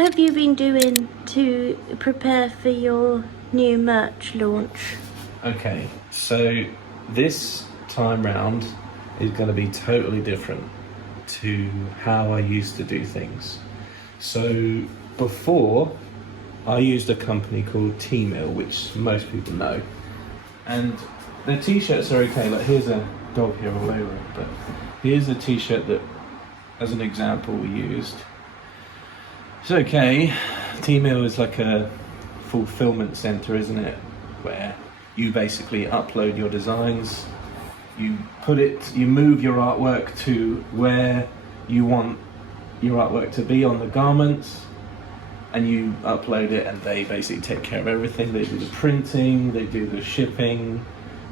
have you been doing to prepare for your new merch launch? Okay, so this time round is going to be totally different to how I used to do things. So before, I used a company called T-Mill, which most people know, and the t-shirts are okay. Like, here's a dog here all over it, but here's a t-shirt that, as an example, we used. It's okay. T-Mill is like a fulfillment center, isn't it, where you basically upload your designs, you move your artwork to where you want your artwork to be on the garments, and you upload it, and they basically take care of everything. They do the printing, they do the shipping,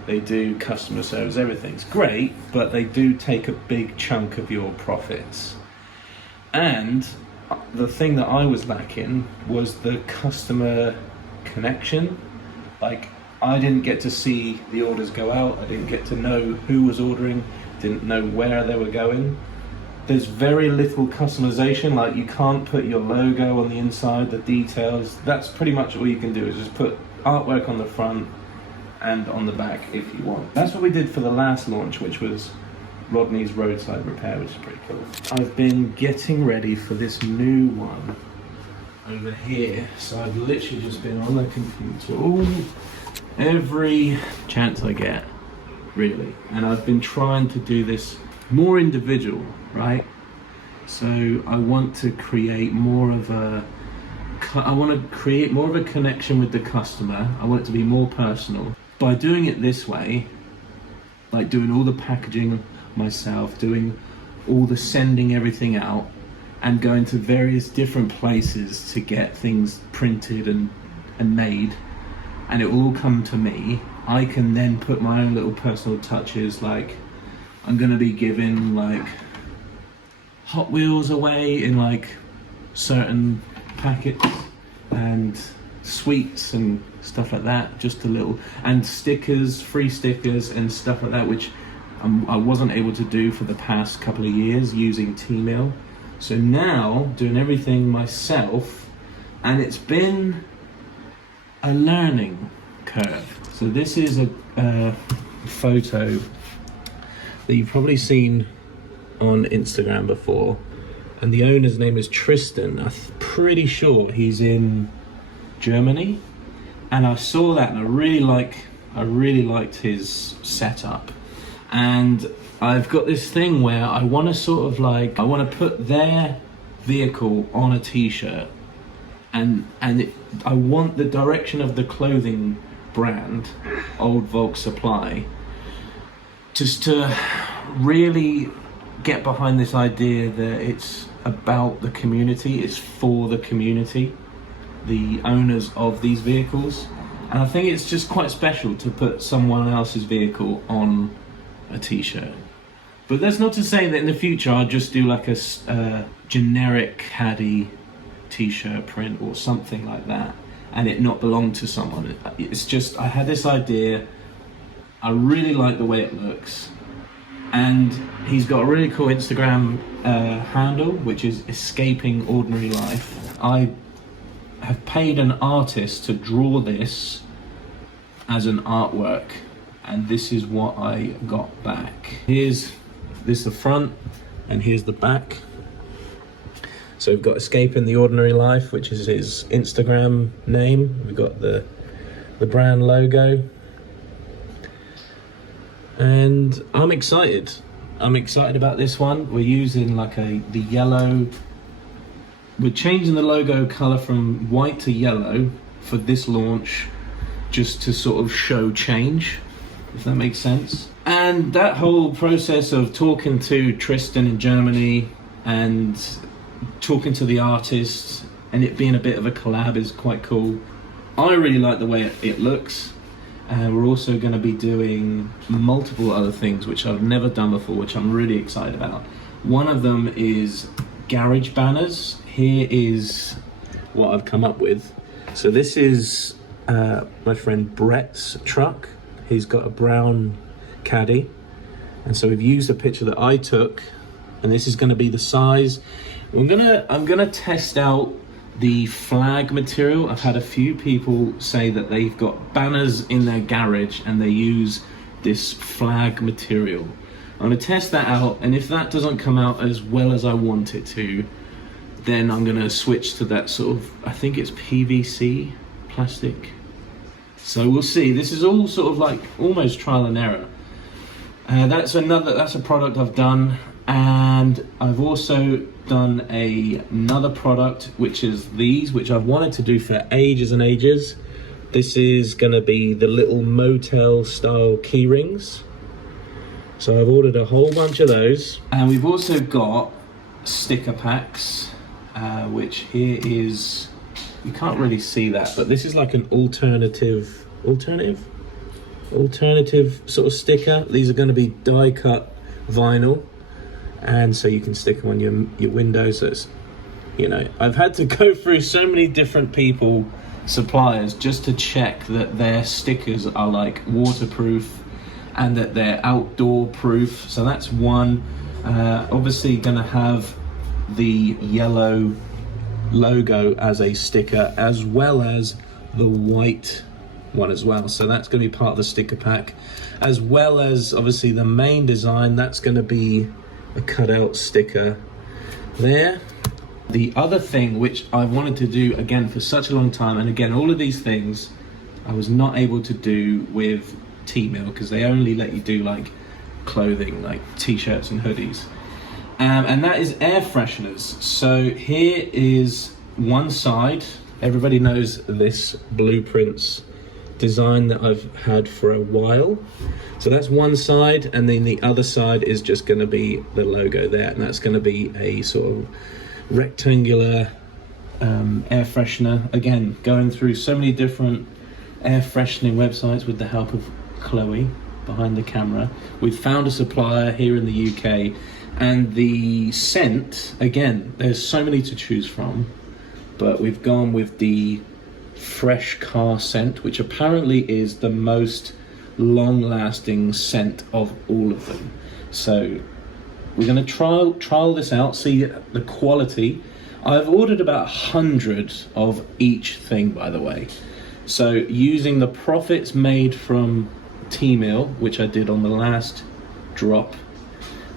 they do customer service. Everything's great, but they do take a big chunk of your profits. And the thing that I was lacking was the customer connection. Like, I didn't get to see the orders go out, I didn't get to know who was ordering, didn't know where they were going. There's very little customization, like you can't put your logo on the inside, the details. That's pretty much all you can do, is just put artwork on the front and on the back if you want. That's what we did for the last launch, which was Rodney's roadside repair, which is pretty cool. I've been getting ready for this new one over here. So I've literally just been on the computer every chance I get, really. And I've been trying to do this more individual, right? So I want to create more of a connection with the customer. I want it to be more personal. By doing it this way, like doing all the packaging myself, doing all the sending everything out, and going to various different places to get things printed and made, and it will all come to me, I can then put my own little personal touches. Like, I'm gonna be giving like Hot Wheels away in like certain packets, and sweets and stuff like that, just a little, and stickers, free stickers and stuff like that, which I wasn't able to do for the past couple of years using T-Mill. So now, doing everything myself, and it's been a learning curve. So this is a photo that you've probably seen on Instagram before, and the owner's name is Tristan. I'm pretty sure he's in Germany, and I saw that and I really liked his setup. And I've got this thing where I want to put their vehicle on a t-shirt, and I want the direction of the clothing brand, Old Volks Supply, just to really get behind this idea that it's about the community, it's for the community, the owners of these vehicles. And I think it's just quite special to put someone else's vehicle on a t-shirt. But that's not to say that in the future I'll just do like a generic Caddy t-shirt print or something like that, and it not belong to someone. It's just, I had this idea, I really like the way it looks, and he's got a really cool Instagram handle, which is Escaping Ordinary Life. I have paid an artist to draw this as an artwork, and this is what I got back. Here's the front, and here's the back. So we've got Escaping the Ordinary Life, which is his Instagram name. We've got the brand logo. And I'm excited. I'm excited about this one. We're using like the yellow. We're changing the logo color from white to yellow for this launch, just to sort of show change, if that makes sense. And that whole process of talking to Tristan in Germany and talking to the artists and it being a bit of a collab is quite cool. I really like the way it looks. We're also going to be doing multiple other things which I've never done before, which I'm really excited about. One of them is garage banners. Here is what I've come up with. So this is my friend Brett's truck. He's got a brown Caddy, and so we've used a picture that I took, and this is going to be the size. I'm gonna test out the flag material. I've had a few people say that they've got banners in their garage and they use this flag material. I'm going to test that out, and if that doesn't come out as well as I want it to, then I'm going to switch to that sort of, I think it's PVC plastic. So we'll see. This is all sort of like almost trial and error. That's a product I've done, and I've also done another product, which is these, which I've wanted to do for ages and ages. This is going to be the little motel style key rings. So I've ordered a whole bunch of those, and we've also got sticker packs, which here is, you can't really see that, but this is like an alternative sort of sticker. These are going to be die cut vinyl, and so you can stick them on your windows. So it's, you know, I've had to go through so many different suppliers, just to check that their stickers are like waterproof and that they're outdoor proof. So that's one. Obviously gonna have the yellow logo as a sticker, as well as the white one as well. So that's gonna be part of the sticker pack, as well as obviously the main design. That's gonna be a cutout sticker there. The other thing which I wanted to do again for such a long time, and again, all of these things I was not able to do with T-Mill because they only let you do like clothing, like t-shirts and hoodies, and that is air fresheners. So here is one side. Everybody knows this Blueprints design that I've had for a while. So that's one side, and then the other side is just going to be the logo there, and that's going to be a sort of rectangular air freshener. Again, going through so many different air freshening websites with the help of Chloe behind the camera. We've found a supplier here in the UK, and the scent, again, there's so many to choose from, but we've gone with the fresh car scent, which apparently is the most long-lasting scent of all of them. So we're going to trial this out, see the quality. I've ordered about 100 of each thing, by the way. So using the profits made from T-Mill, which I did on the last drop,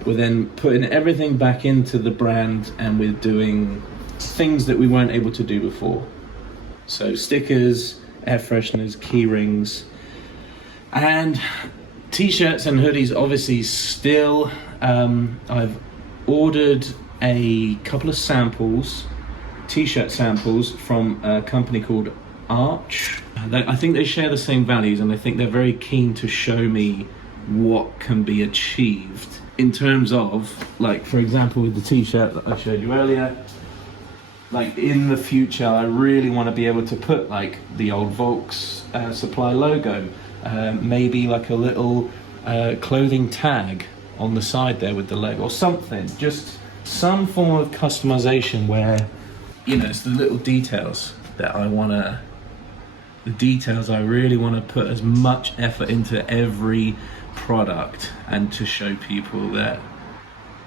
we're then putting everything back into the brand, and we're doing things that we weren't able to do before. So stickers, air fresheners, key rings, and t-shirts and hoodies obviously still. I've ordered a couple of samples, t-shirt samples, from a company called Arch. I think they share the same values, and I think they're very keen to show me what can be achieved in terms of, like, for example, with the t-shirt that I showed you earlier, like in the future I really want to be able to put like the old Volks Supply logo, maybe like a little clothing tag on the side there with the logo or something, just some form of customization where, you know, it's the little details that I really want to put as much effort into every product, and to show people that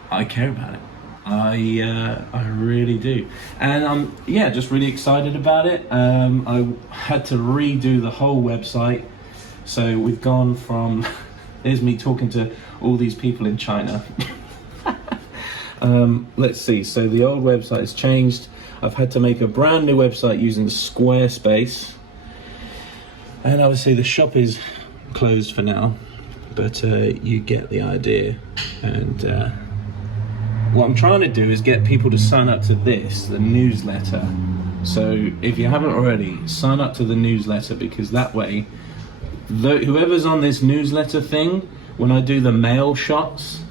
I care about it. I really do, and I'm just really excited about it. I had to redo the whole website, so we've gone from there's me talking to all these people in China. Let's see, so the old website has changed. I've had to make a brand new website using Squarespace, and obviously the shop is closed for now, but you get the idea. And what I'm trying to do is get people to sign up to this, the newsletter. So if you haven't already, sign up to the newsletter, because that way, whoever's on this newsletter thing, when I do the mail shots,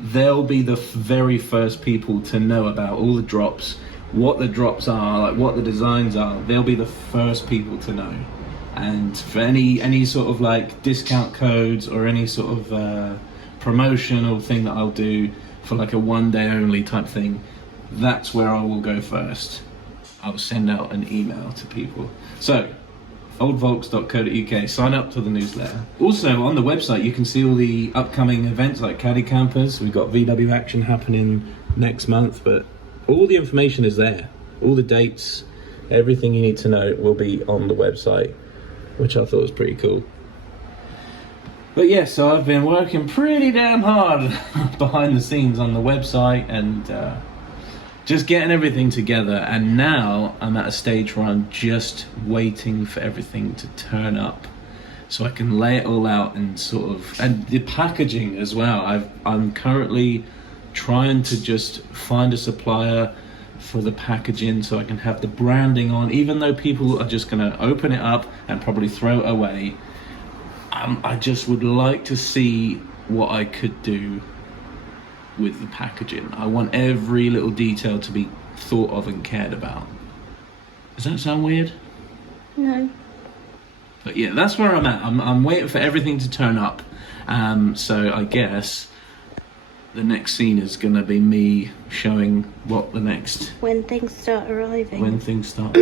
they'll be the very first people to know about all the drops, what the drops are, like what the designs are. They'll be the first people to know. And for any sort of like discount codes or any sort of promotional thing that I'll do for like a one day only type thing, that's where I will go first. I'll send out an email to people. So oldvolks.co.uk, sign up to the newsletter. Also on the website you can see all the upcoming events like Caddy Campers. We've got VW Action happening next month, but all the information is there, all the dates. Everything you need to know will be on the website, which I thought was pretty cool. But yeah, so I've been working pretty damn hard behind the scenes on the website and just getting everything together. And now I'm at a stage where I'm just waiting for everything to turn up so I can lay it all out and sort of, and the packaging as well. I'm currently trying to just find a supplier for the packaging so I can have the branding on, even though people are just gonna open it up and probably throw it away. I just would like to see what I could do with the packaging. I want every little detail to be thought of and cared about. Does that sound weird? No. But yeah, that's where I'm at. I'm waiting for everything to turn up. So I guess the next scene is gonna be me showing what the next... When things start arriving. When things start.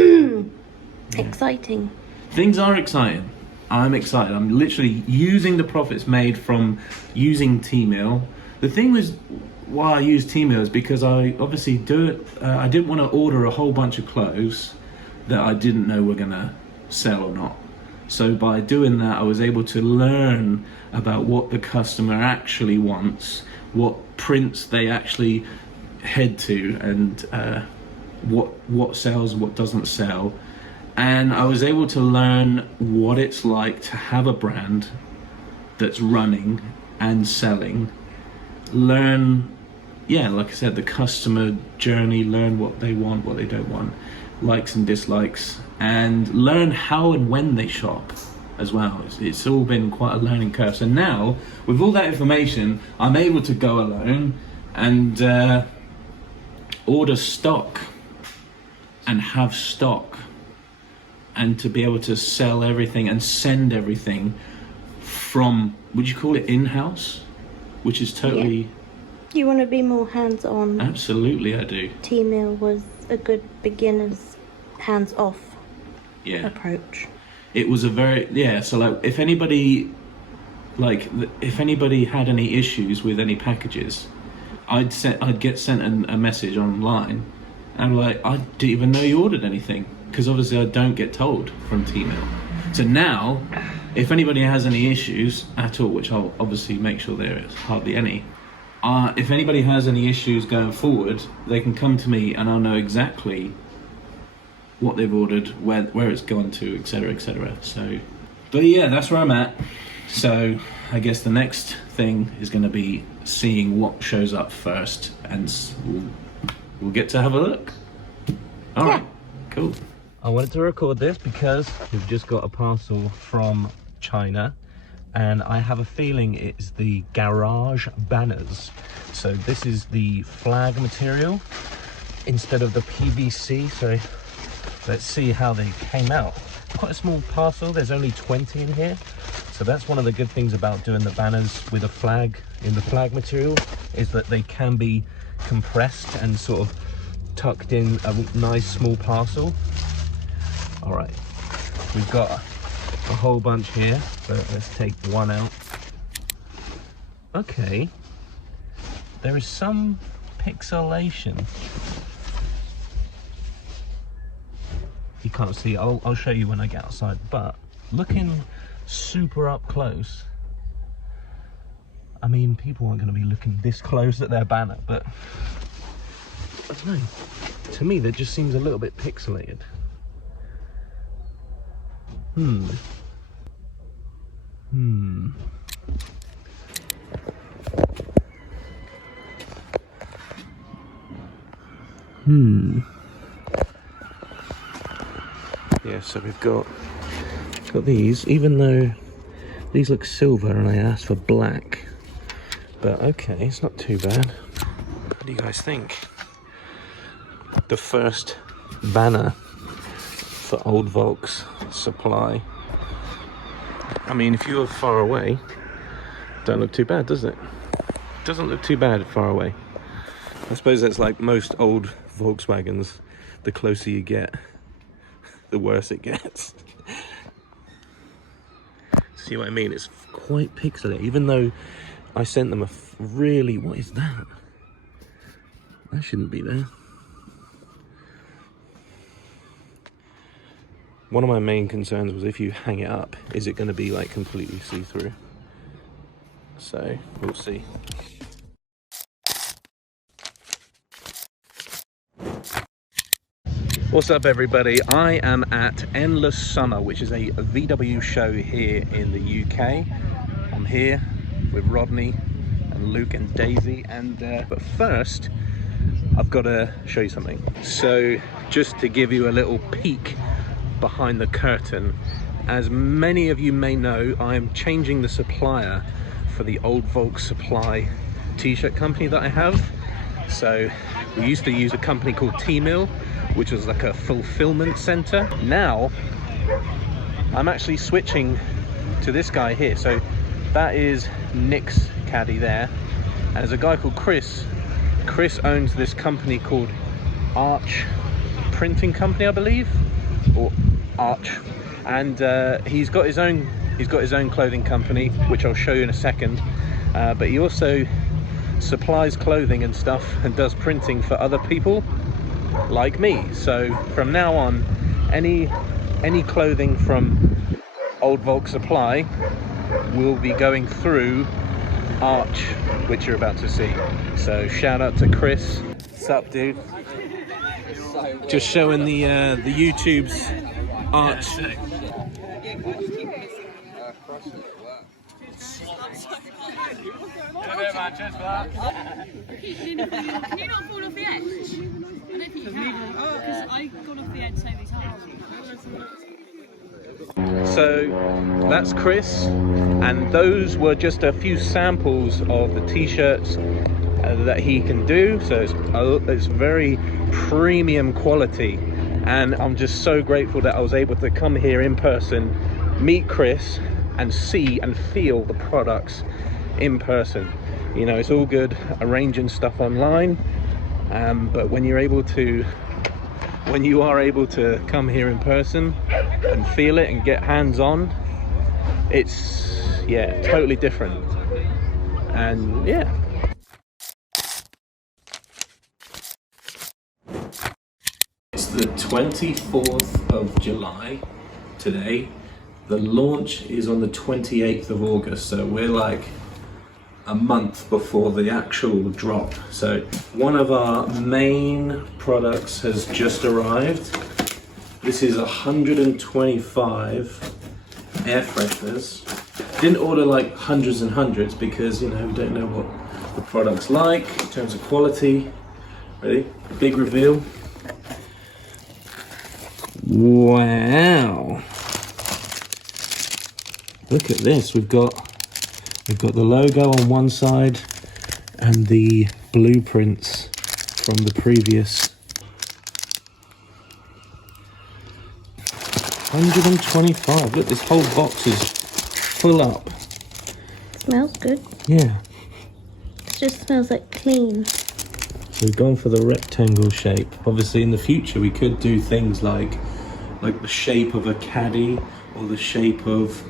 Exciting. Things are exciting. I'm excited. I'm literally using the profits made from using T-Mail. The thing was, why I use T-Mail is because I obviously do it. I didn't want to order a whole bunch of clothes that I didn't know were gonna sell or not. So by doing that, I was able to learn about what the customer actually wants, what prints they actually head to, and what sells and what doesn't sell. And I was able to learn what it's like to have a brand that's running and selling. Learn, yeah, like I said, the customer journey, learn what they want, what they don't want, likes and dislikes, and learn how and when they shop as well. It's all been quite a learning curve. So now, with all that information, I'm able to go alone and order stock and have stock, and to be able to sell everything and send everything from, would you call it in-house? Which is totally... Yeah. You want to be more hands-on. Absolutely, I do. T-Mail was a good beginner's hands-off approach. It was a very, so like, if anybody had any issues with any packages, I'd get sent a message online, and I'm like, I didn't even know you ordered anything, because obviously I don't get told from T-Mail. So now, if anybody has any issues at all, which I'll obviously make sure there is hardly any, if anybody has any issues going forward, they can come to me and I'll know exactly what they've ordered, where it's gone to, etc, etc. So, but yeah, that's where I'm at. So I guess the next thing is going to be seeing what shows up first, and we'll get to have a look. All right, cool. I wanted to record this because we've just got a parcel from China, and I have a feeling it's the garage banners. So this is the flag material instead of the PVC. So let's see how they came out. Quite a small parcel, there's only 20 in here. So that's one of the good things about doing the banners with a flag in the flag material, is that they can be compressed and sort of tucked in a nice small parcel. All right, we've got a whole bunch here, so let's take one out. Okay, there is some pixelation. You can't see, I'll show you when I get outside, but looking super up close, I mean, people aren't going to be looking this close at their banner, but I don't know, to me that just seems a little bit pixelated. Yeah, so we've got these, even though these look silver and I asked for black, but okay, it's not too bad. What do you guys think? The first banner for Old Volks Supply. I mean, if you're far away, don't look too bad, does it? Doesn't look too bad far away. I suppose that's like most old Volkswagens. The closer you get, the worse it gets. See what I mean? It's quite pixelated, even though I sent them a really... What is that? That shouldn't be there. One of my main concerns was if you hang it up, is it going to be like completely see-through? So we'll see. What's up everybody? I am at Endless Summer, which is a VW show here in the UK. I'm here with Rodney and Luke and Daisy, and but first I've got to show you something. So just to give you a little peek behind the curtain, as many of you may know, I'm changing the supplier for the old Volks Supply t-shirt company that I have. So we used to use a company called T-Mill, which was like a fulfillment center. Now I'm actually switching to this guy here. So that is Nick's Caddy there, and there's a guy called Chris. Chris owns this company called Arch Printing Company, I believe, or Arch, and he's got his own clothing company, which I'll show you in a second, but he also supplies clothing and stuff and does printing for other people like me. So from now on, any clothing from Old Volks Supply will be going through Arch, which you're about to see. So shout out to Chris. What's up, dude? Just showing the YouTube's Arch. Can you not fall off the edge? I don't think you can, because I got off the edge so many times. So that's Chris, and those were just a few samples of the t-shirts that he can do. So it's very premium quality, and I'm just so grateful that I was able to come here in person, meet Chris, and see and feel the products in person. You know, it's all good arranging stuff online, but when you are able to come here in person and feel it and get hands-on, it's, yeah, totally different. And yeah, it's the 24th of July today. The launch is on the 28th of August, so we're like a month before the actual drop. So one of our main products has just arrived. This is 125 air fresheners. Didn't order like hundreds and hundreds because, you know, we don't know what the product's like in terms of quality. Ready? Big reveal. Wow. Look at this. We've got the logo on one side and the blueprints from the previous. 125. Look, this whole box is full up. Smells good. Yeah. It just smells like clean. We've gone for the rectangle shape. Obviously in the future we could do things like the shape of a Caddy, or the shape of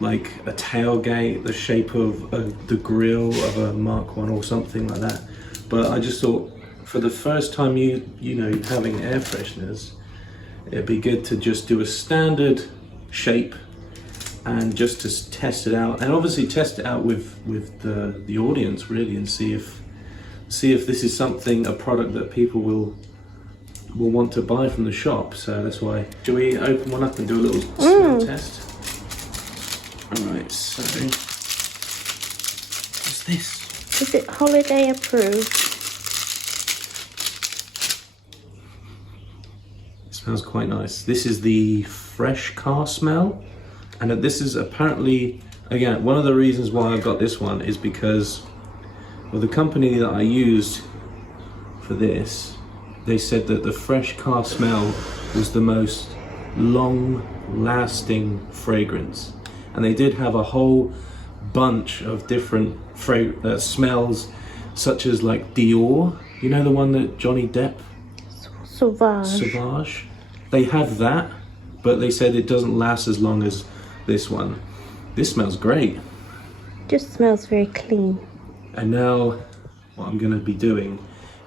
like a tailgate, the shape of the grille of a Mark 1 or something like that. But I just thought, for the first time you know, having air fresheners, it'd be good to just do a standard shape and just to test it out, and obviously test it out with the audience really, and see if this is something, a product that people will want to buy from the shop. So that's why. Shall we open one up and do a little smell test? Alright, so what's this? Is it holiday approved? It smells quite nice. This is the fresh car smell, and this is apparently, again, one of the reasons why I got this one is because, well, the company that I used for this, they said that the fresh car smell was the most long-lasting fragrance. And they did have a whole bunch of different smells, such as like Dior, you know, the one that Johnny Depp? Sauvage. They have that, but they said it doesn't last as long as this one. This smells great. Just smells very clean. And now what I'm going to be doing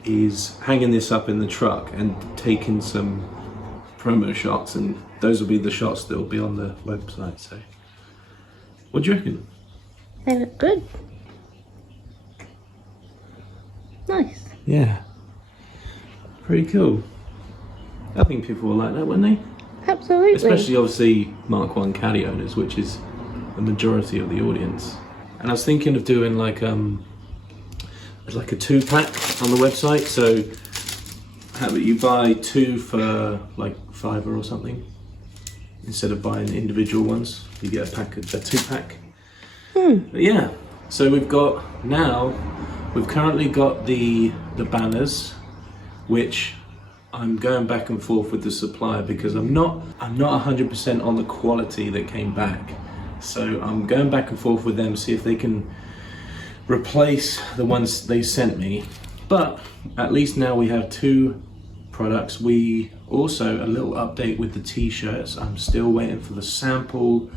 is hanging this up in the truck and taking some promo shots, and those will be the shots that will be on the website. So what do you reckon? They look good. Nice. Yeah, pretty cool. I think people will like that, wouldn't they? Absolutely. Especially obviously Mark 1 Caddy owners, which is the majority of the audience. And I was thinking of doing like a 2-pack on the website. So how about you buy 2 for like £5 or something, instead of buying individual ones. You get a 2-pack. But yeah, so we've currently got the banners, which I'm going back and forth with the supplier because I'm not 100% on the quality that came back. So I'm going back and forth with them, see if they can replace the ones they sent me. But at least now we have 2 products. We also, a little update with the t-shirts. I'm still waiting for the sample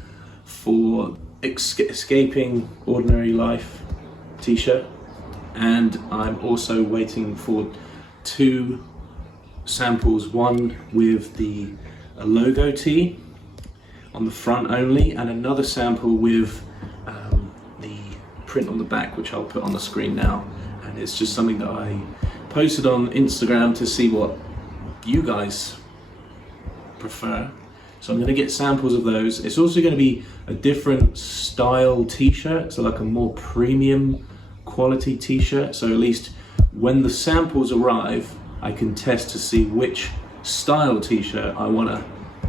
for Escaping Ordinary Life t-shirt. And I'm also waiting for 2 samples, one with the logo tee on the front only, and another sample with the print on the back, which I'll put on the screen now. And it's just something that I posted on Instagram to see what you guys prefer. So I'm going to get samples of those. It's also going to be a different style t-shirt, so like a more premium quality t-shirt. So at least when the samples arrive, I can test to see which style t-shirt I want to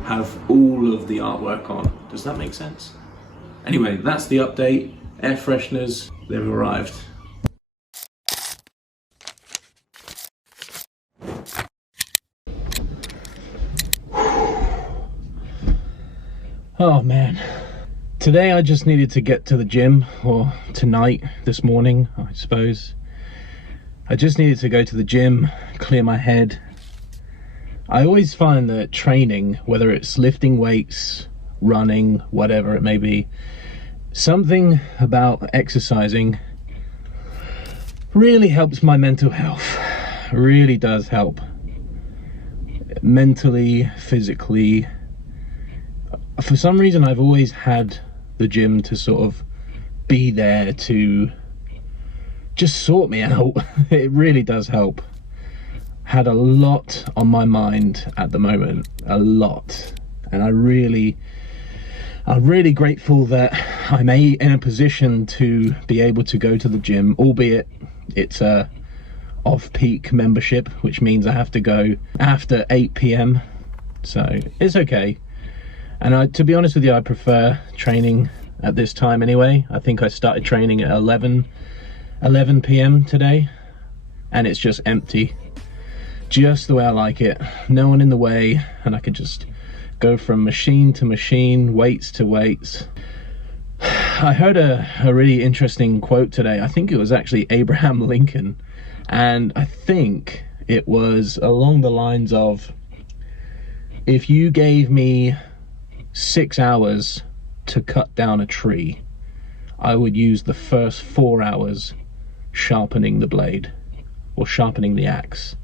have all of the artwork on. Does that make sense? Anyway, that's the update. Air fresheners, they've arrived. Oh man. Today I just needed to get to the gym, or tonight, this morning, I suppose. I just needed to go to the gym, clear my head. I always find that training, whether it's lifting weights, running, whatever it may be, something about exercising really helps my mental health. Really does help. Mentally, physically. For some reason, I've always had the gym to sort of be there to just sort me out. It really does help. Had a lot on my mind at the moment, a lot, and I'm really grateful that I'm in a position to be able to go to the gym, albeit it's a off-peak membership, which means I have to go after 8 p.m. so it's okay. And to be honest with you, I prefer training at this time anyway. I think I started training at 11 p.m. today, and it's just empty, just the way I like it. No one in the way, and I could just go from machine to machine, weights to weights. I heard a really interesting quote today. I think it was actually Abraham Lincoln, and I think it was along the lines of, if you gave me 6 hours to cut down a tree, I would use the first 4 hours sharpening the blade, or sharpening the axe.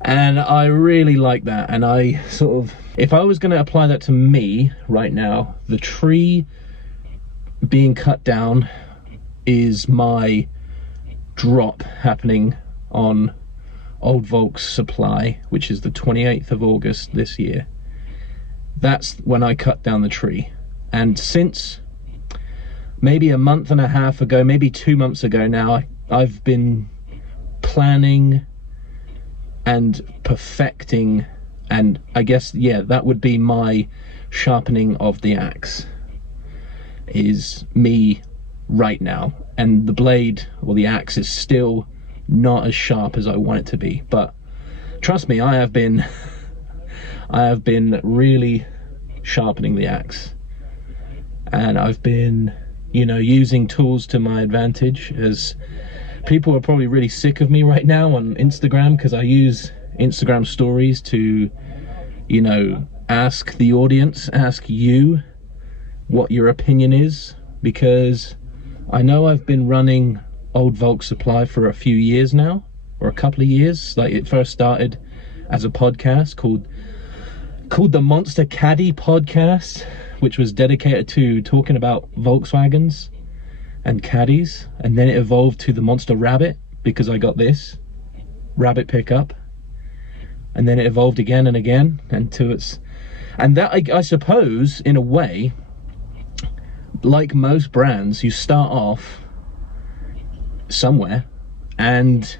And I really like that. And I sort of, if I was going to apply that to me right now, the tree being cut down is my drop happening on Old Volks Supply, which is the 28th of August this year. That's when I cut down the tree. And since maybe a month and a half ago, maybe 2 months ago now, I've been planning and perfecting, and I guess, yeah, that would be my sharpening of the axe, is me right now. And the blade, or the axe, is still not as sharp as I want it to be. But trust me, I have been really sharpening the axe, and I've been, using tools to my advantage. As people are probably really sick of me right now on Instagram, because I use Instagram stories to, ask the audience, ask you what your opinion is, because I know I've been running Old Volks Supply for a few years now, or a couple of years. Like, it first started as a podcast called called the Monster Caddy podcast, which was dedicated to talking about Volkswagens and Caddies, and then it evolved to the Monster Rabbit because I got this Rabbit pickup, and then it evolved again and again until it's, and that I suppose in a way, like most brands, you start off somewhere, and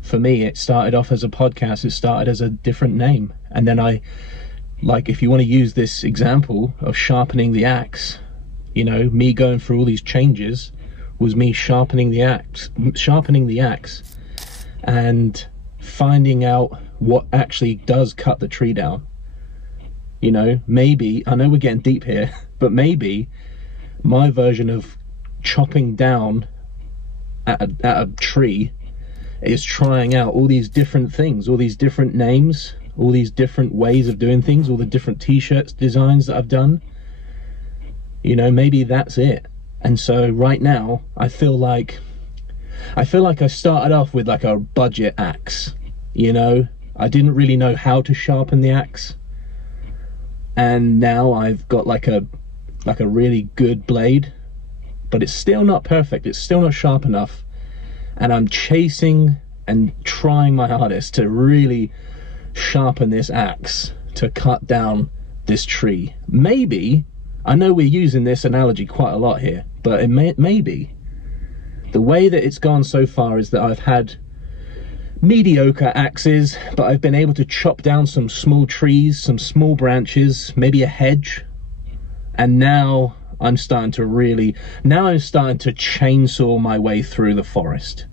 for me it started off as a podcast. It started as a different name, and then I, like, if you want to use this example of sharpening the axe, you know, me going through all these changes was me sharpening the axe and finding out what actually does cut the tree down. You know, maybe, I know we're getting deep here, but maybe my version of chopping down at a tree is trying out all these different things, all these different names, all these different ways of doing things, all the different t-shirts designs that I've done. You know, maybe that's it. And so right now I feel like I started off with like a budget axe. You know, I didn't really know how to sharpen the axe, and now I've got like a really good blade, but it's still not perfect, it's still not sharp enough, and I'm chasing and trying my hardest to really sharpen this axe to cut down this tree. Maybe, I know we're using this analogy quite a lot here, but it maybe the way that it's gone so far is that I've had mediocre axes, but I've been able to chop down some small trees, some small branches, maybe a hedge, and now I'm starting to chainsaw my way through the forest.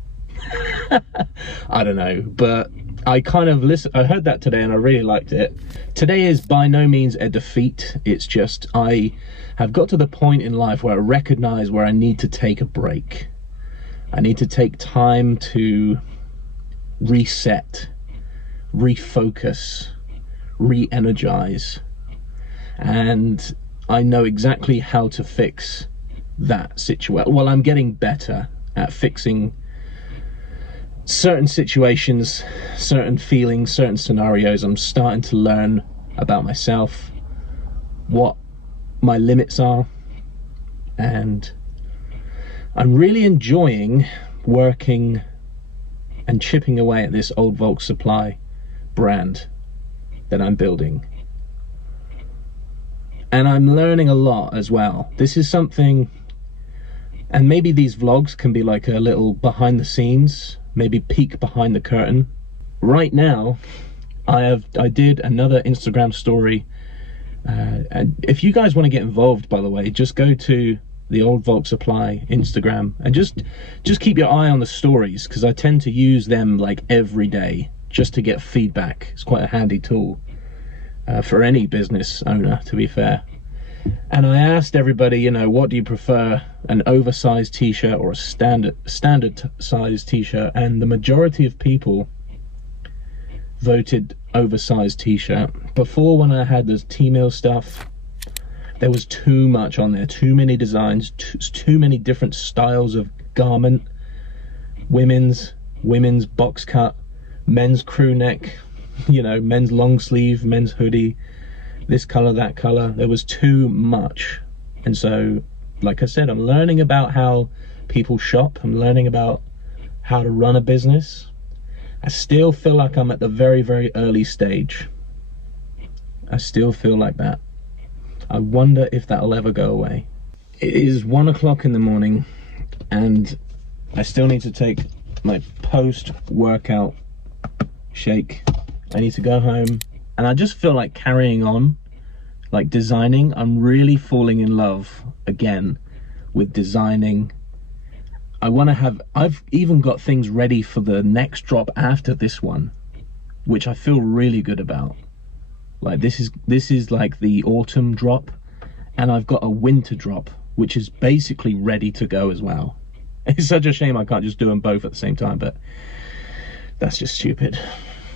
I don't know, but I kind of I heard that today and I really liked it. Today is by no means a defeat. It's just I have got to the point in life where I recognize where I need to take a break. I need to take time to reset, refocus, re-energize, and I know exactly how to fix that situation. Well, I'm getting better at fixing certain situations, certain feelings, certain scenarios. I'm starting to learn about myself, what my limits are, and I'm really enjoying working and chipping away at this old Volks Supply brand that I'm building. And I'm learning a lot as well. This is something, and maybe these vlogs can be like a little behind the scenes, maybe peek behind the curtain. Right now, I did another Instagram story. And if you guys want to get involved, by the way, just go to the Old Volks Supply Instagram and just keep your eye on the stories, because I tend to use them like every day just to get feedback. It's quite a handy tool for any business owner, to be fair. And I asked everybody, you know, what do you prefer, an oversized t-shirt or a standard size t-shirt? And the majority of people voted oversized t-shirt. Before, when I had the T-mail stuff, there was too much on there, too many designs, too many different styles of garment, women's box cut, men's crew neck, you know, men's long sleeve, men's hoodie, this color, that color. There was too much. And so, like I said, I'm learning about how people shop. I'm learning about how to run a business. I still feel like I'm at the very, very early stage. I still feel like that. I wonder if that'll ever go away. It is 1 o'clock in the morning and I still need to take my post-workout shake. I need to go home, and I just feel like carrying on, like designing. I'm really falling in love again with designing. I've even got things ready for the next drop after this one, which I feel really good about. Like this is like the autumn drop, and I've got a winter drop which is basically ready to go as well. It's such a shame I can't just do them both at the same time, but that's just stupid.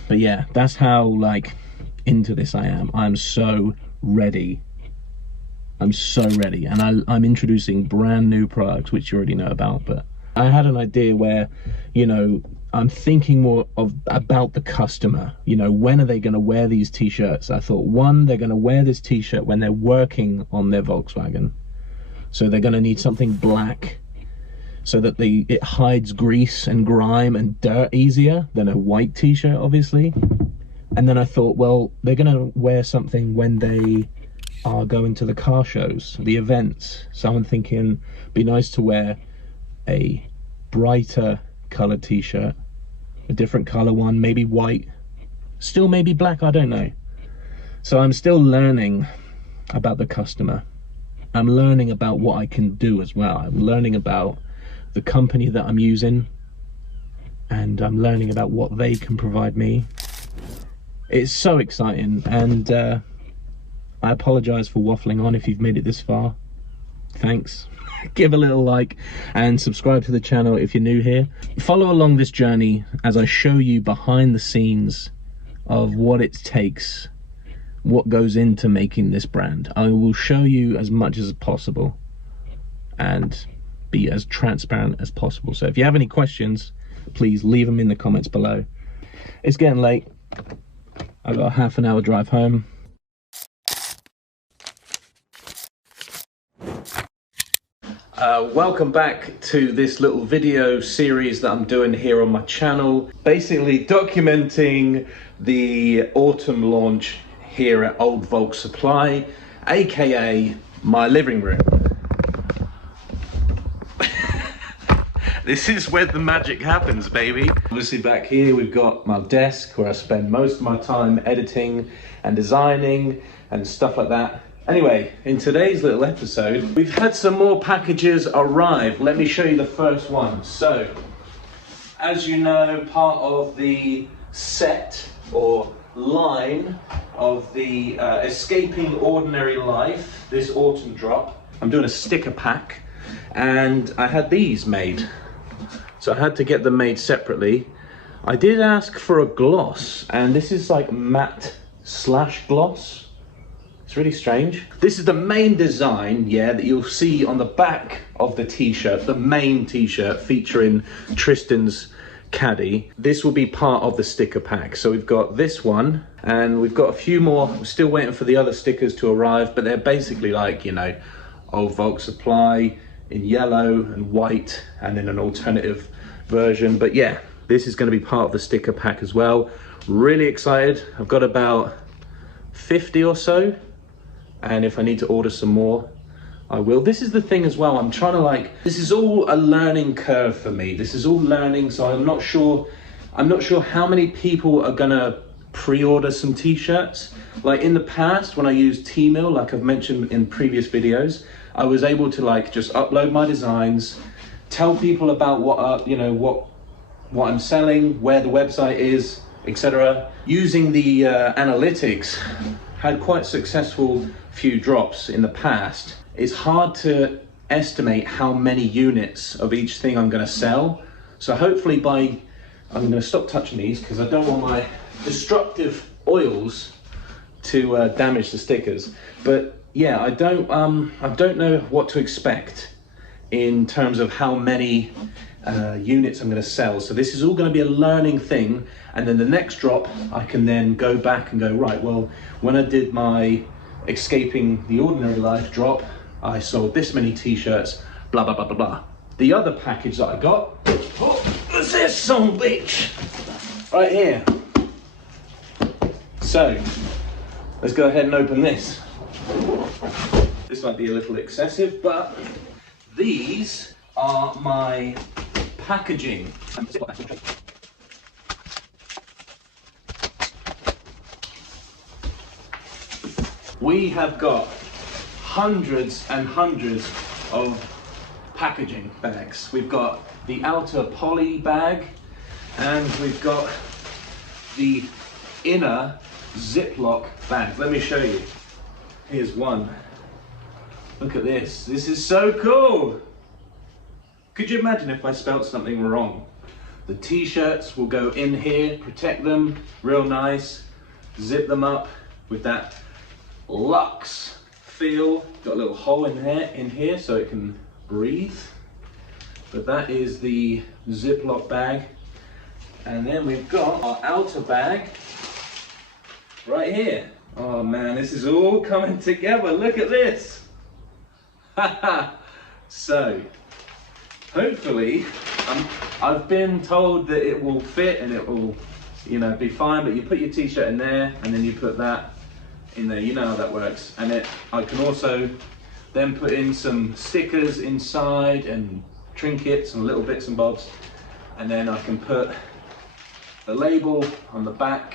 But yeah, that's how like into this I am. I'm so ready. I'm so ready, and I'm introducing brand new products which you already know about. But I had an idea where, you know, I'm thinking more about the customer. You know, when are they going to wear these t-shirts? I thought, one, they're going to wear this t-shirt when they're working on their Volkswagen. So they're going to need something black so that it hides grease and grime and dirt easier than a white t-shirt, obviously. And then I thought, well, they're going to wear something when they are going to the car shows, the events. So I'm thinking, be nice to wear a brighter colored t-shirt, a different color one, maybe white, still maybe black, I don't know. So I'm still learning about the customer. I'm learning about what I can do as well. I'm learning about the company that I'm using, and I'm learning about what they can provide me. It's so exciting, and I apologize for waffling on if you've made it this far. Thanks. Give a little like and subscribe to the channel if you're new here. Follow along this journey as I show you behind the scenes of what it takes, what goes into making this brand. I will show you as much as possible and be as transparent as possible. So if you have any questions, please leave them in the comments below. It's getting late. I've got a half an hour drive home. Welcome back to this little video series that I'm doing here on my channel, basically documenting the autumn launch here at Old Volks Supply, aka my living room. This is where the magic happens, baby. Obviously back here we've got my desk where I spend most of my time editing and designing and stuff like that. Anyway, in today's little episode, we've had some more packages arrive. Let me show you the first one. So, as you know, part of the set or line of the Escaping Ordinary Life, this autumn drop, I'm doing a sticker pack, and I had these made. So I had to get them made separately. I did ask for a gloss, and this is like matte / gloss. It's really strange. This is the main design, yeah, that you'll see on the back of the t-shirt, the main t-shirt featuring Tristan's Caddy. This will be part of the sticker pack. So we've got this one, and we've got a few more. We're still waiting for the other stickers to arrive, but they're basically like, you know, Old Volks Supply in yellow and white, and then an alternative version. But yeah, this is going to be part of the sticker pack as well. Really excited. I've got about 50 or so. And if I need to order some more, I will. This is the thing as well, I'm trying to this is all a learning curve for me. This is all learning, so I'm not sure how many people are gonna pre-order some t-shirts. Like in the past, when I used T-Mill, like I've mentioned in previous videos, I was able to just upload my designs, tell people about what, you know, what I'm selling, where the website is, etc. Using the analytics, had quite successful few drops in the past. It's hard to estimate how many units of each thing I'm going to sell. So hopefully I'm going to stop touching these because I don't want my destructive oils to damage the stickers. But yeah, I don't know what to expect in terms of how many units I'm going to sell. So this is all going to be a learning thing, and then the next drop I can then go back and go, right, well, when I did my Escaping the Ordinary Life drop, I sold this many t-shirts, blah blah blah blah blah. The other package that I got, oh, what's this son of a bitch right here? So let's go ahead and open this. This might be a little excessive, but these are my packaging. We have got hundreds and hundreds of packaging bags. We've got the outer poly bag, and we've got the inner Ziploc bag. Let me show you. Here's one. Look at this. This is so cool. Could you imagine if I spelled something wrong? The t-shirts will go in here, protect them, real nice. Zip them up with that luxe feel. Got a little hole in here so it can breathe. But that is the Ziploc bag. And then we've got our outer bag right here. Oh man, this is all coming together. Look at this. So, hopefully, I've been told that it will fit and it will, you know, be fine, but you put your t-shirt in there and then you put that in there. You know how that works. And I can also then put in some stickers inside and trinkets and little bits and bobs. And then I can put the label on the back.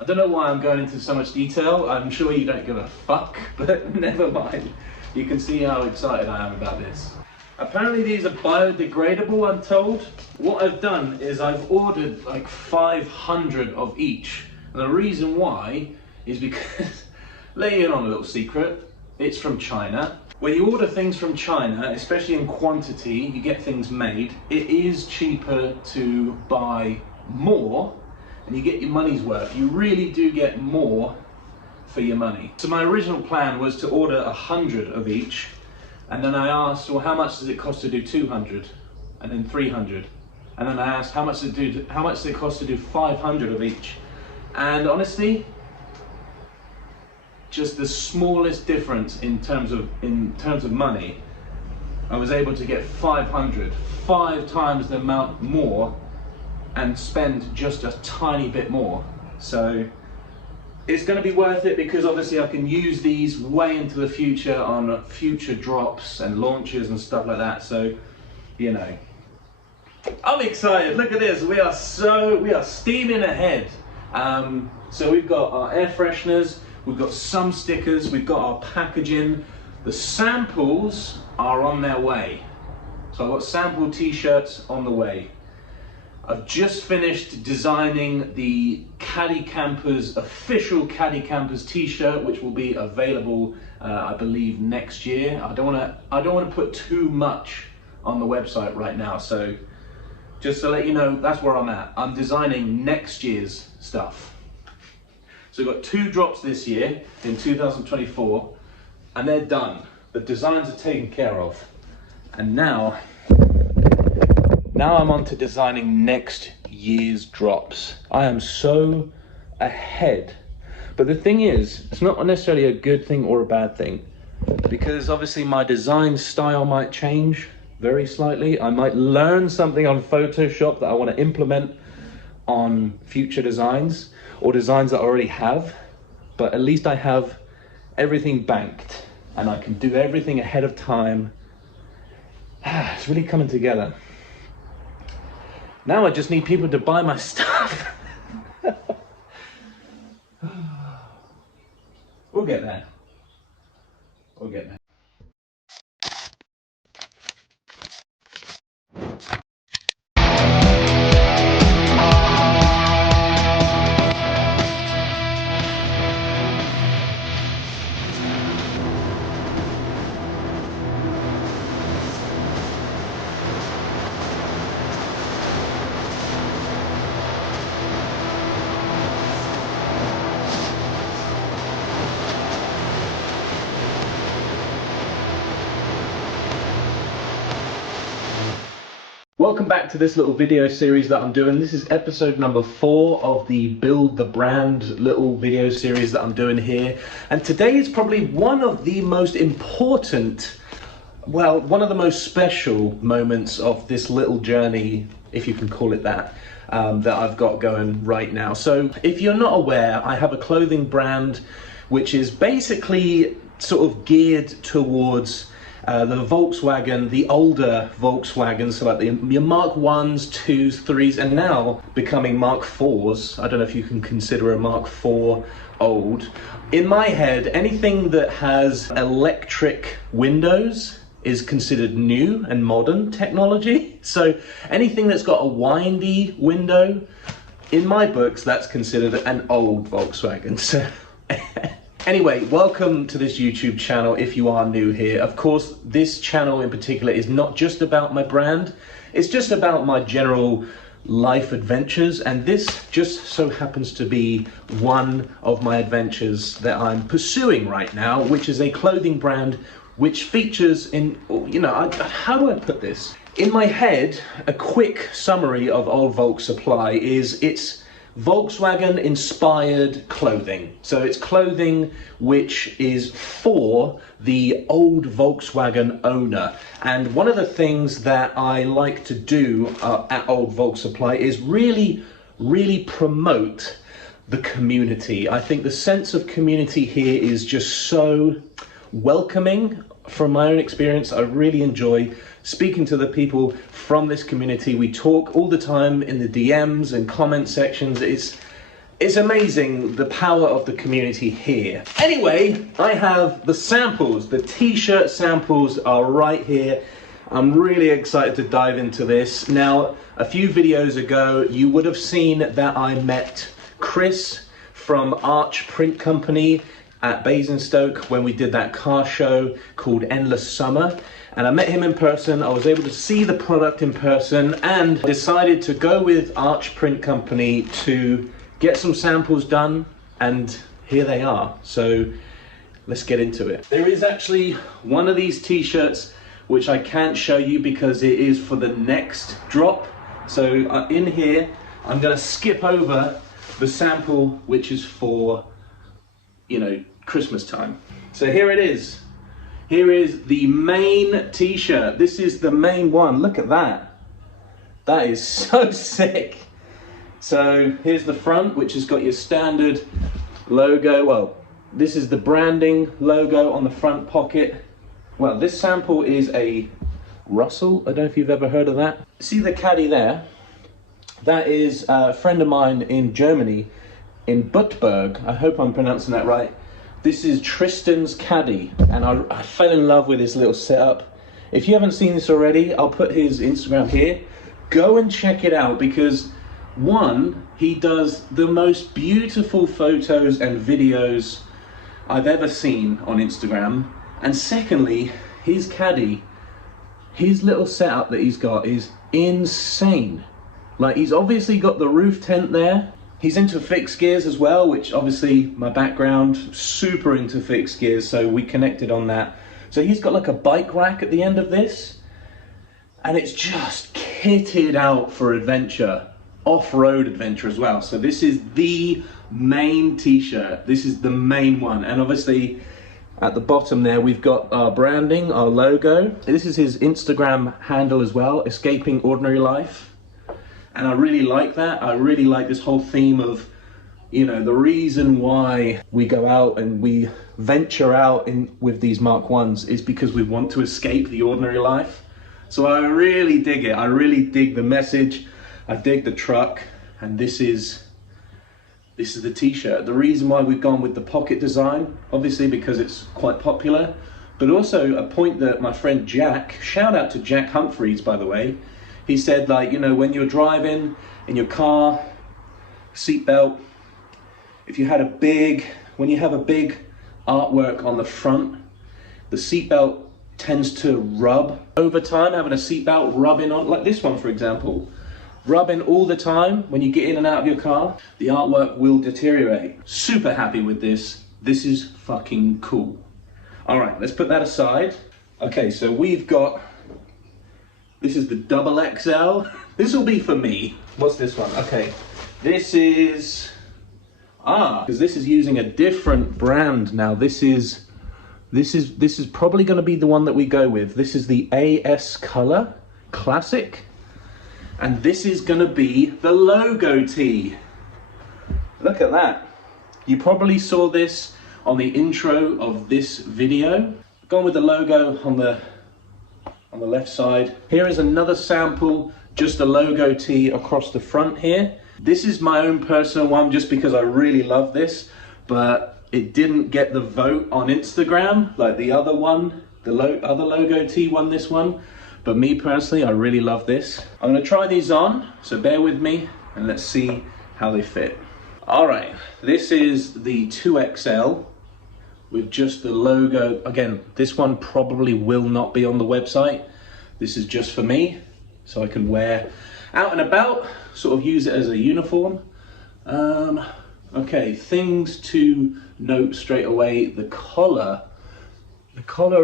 I don't know why I'm going into so much detail. I'm sure you don't give a fuck, but never mind. You can see how excited I am about this. Apparently these are biodegradable, I'm told. What I've done is I've ordered like 500 of each. And the reason why is because, let you in on a little secret, it's from China. When you order things from China, especially in quantity, you get things made, it is cheaper to buy more and you get your money's worth. You really do get more for your money. So my original plan was to order 100 of each, and then I asked, well, how much does it cost to do 200? And then 300. And then I asked, how much does it cost to do 500 of each? And honestly, just the smallest difference in terms of money, I was able to get 500, 5 times the amount more, and spend just a tiny bit more. So it's going to be worth it because obviously I can use these way into the future on future drops and launches and stuff like that. So, you know, I'm excited. Look at this. We are steaming ahead. So we've got our air fresheners, we've got some stickers, we've got our packaging. The samples are on their way. So I've got sample t-shirts on the way. I've just finished designing the Caddy Campers, official Caddy Campers t-shirt, which will be available, I believe, next year. I don't want to put too much on the website right now, so just to let you know, that's where I'm at. I'm designing next year's stuff. So we've got 2 drops this year in 2024, and they're done. The designs are taken care of, and now I'm on to designing next year's drops. I am so ahead. But the thing is, it's not necessarily a good thing or a bad thing, because obviously my design style might change very slightly. I might learn something on Photoshop that I want to implement on future designs or designs that I already have, but at least I have everything banked and I can do everything ahead of time. It's really coming together. Now I just need people to buy my stuff. We'll get there. We'll get there. Welcome back to this little video series that I'm doing. This is episode number 4 of the Build the Brand little video series that I'm doing here. And today is probably one of the most important, well, one of the most special moments of this little journey, if you can call it that, that I've got going right now. So if you're not aware, I have a clothing brand which is basically sort of geared towards the Volkswagen, the older Volkswagens, so like your Mark 1s, 2s, 3s, and now becoming Mark 4s. I don't know if you can consider a Mark 4 old. In my head, anything that has electric windows is considered new and modern technology. So anything that's got a windy window, in my books, that's considered an old Volkswagen. So anyway, welcome to this YouTube channel if you are new here. Of course, this channel in particular is not just about my brand, it's just about my general life adventures, and this just so happens to be one of my adventures that I'm pursuing right now, which is a clothing brand which features in, you know, how do I put this? In my head, a quick summary of Old Volks Supply is it's Volkswagen inspired clothing. So it's clothing which is for the old Volkswagen owner. And one of the things that I like to do at Old Volks Supply is really promote the community. I think the sense of community here is just so welcoming. From my own experience, I really enjoy speaking to the people from this community. We talk all the time in the DMs and comment sections. It's amazing the power of the community here. Anyway, I have the samples. The t-shirt samples are right here. I'm really excited to dive into this. Now, a few videos ago, you would have seen that I met Chris from Arch Print Company at Basingstoke when we did that car show called Endless Summer. And I met him in person. I was able to see the product in person and decided to go with Arch Print Company to get some samples done, and here they are. So let's get into it. There is actually one of these t-shirts which I can't show you because it is for the next drop. So in here, I'm gonna skip over the sample which is for, you know, Christmas time. So here it is. Here is the main t-shirt. This is the main one. Look at that. That is so sick. So here's the front, which has got your standard logo. Well, this is the branding logo on the front pocket. Well, this sample is a Russell. I don't know if you've ever heard of that. See the Caddy there? That is a friend of mine in Germany, in Bitburg. I hope I'm pronouncing that right. This is Tristan's Caddy, and I fell in love with his little setup. If you haven't seen this already, I'll put his Instagram here. Go and check it out because one, he does the most beautiful photos and videos I've ever seen on Instagram. And secondly, his Caddy, his little setup that he's got is insane. Like, he's obviously got the roof tent there. He's into fixed gears as well, which obviously my background, super into fixed gears, so we connected on that. So he's got like a bike rack at the end of this, and it's just kitted out for adventure, off-road adventure as well. So this is the main t-shirt. This is the main one. And obviously at the bottom there, we've got our branding, our logo. This is his Instagram handle as well, Escaping Ordinary Life. And I really like that. I really like this whole theme of, you know, the reason why we go out and we venture out with these Mark 1s is because we want to escape the ordinary life. So I really dig it. I really dig the message. I dig the truck. And this is the t-shirt. The reason why we've gone with the pocket design, obviously because it's quite popular, but also a point that my friend Jack, shout out to Jack Humphreys, by the way, he said, like, you know, when you're driving in your car, seatbelt, if you had when you have a big artwork on the front, the seatbelt tends to rub over time. Having a seatbelt rubbing on, like this one for example, rubbing all the time when you get in and out of your car, the artwork will deteriorate. Super happy with this. This is fucking cool. All right, let's put that aside. Okay, so we've got, this is the double XL. This will be for me. What's this one? Okay, this is, because this is using a different brand now. This is probably going to be the one that we go with. This is the AS Color Classic, and this is going to be the logo tee. Look at that. You probably saw this on the intro of this video. Gone with the logo on the left side. Here is another sample, just a logo tee across the front here. This is my own personal one just because I really love this, but it didn't get the vote on Instagram like the other one. The other logo tee won this one, but me personally, I really love this. I'm gonna try these on, so bear with me and let's see how they fit. All right, this is the 2XL with just the logo. Again, this one probably will not be on the website. This is just for me, so I can wear out and about, sort of use it as a uniform. Okay, things to note straight away. The collar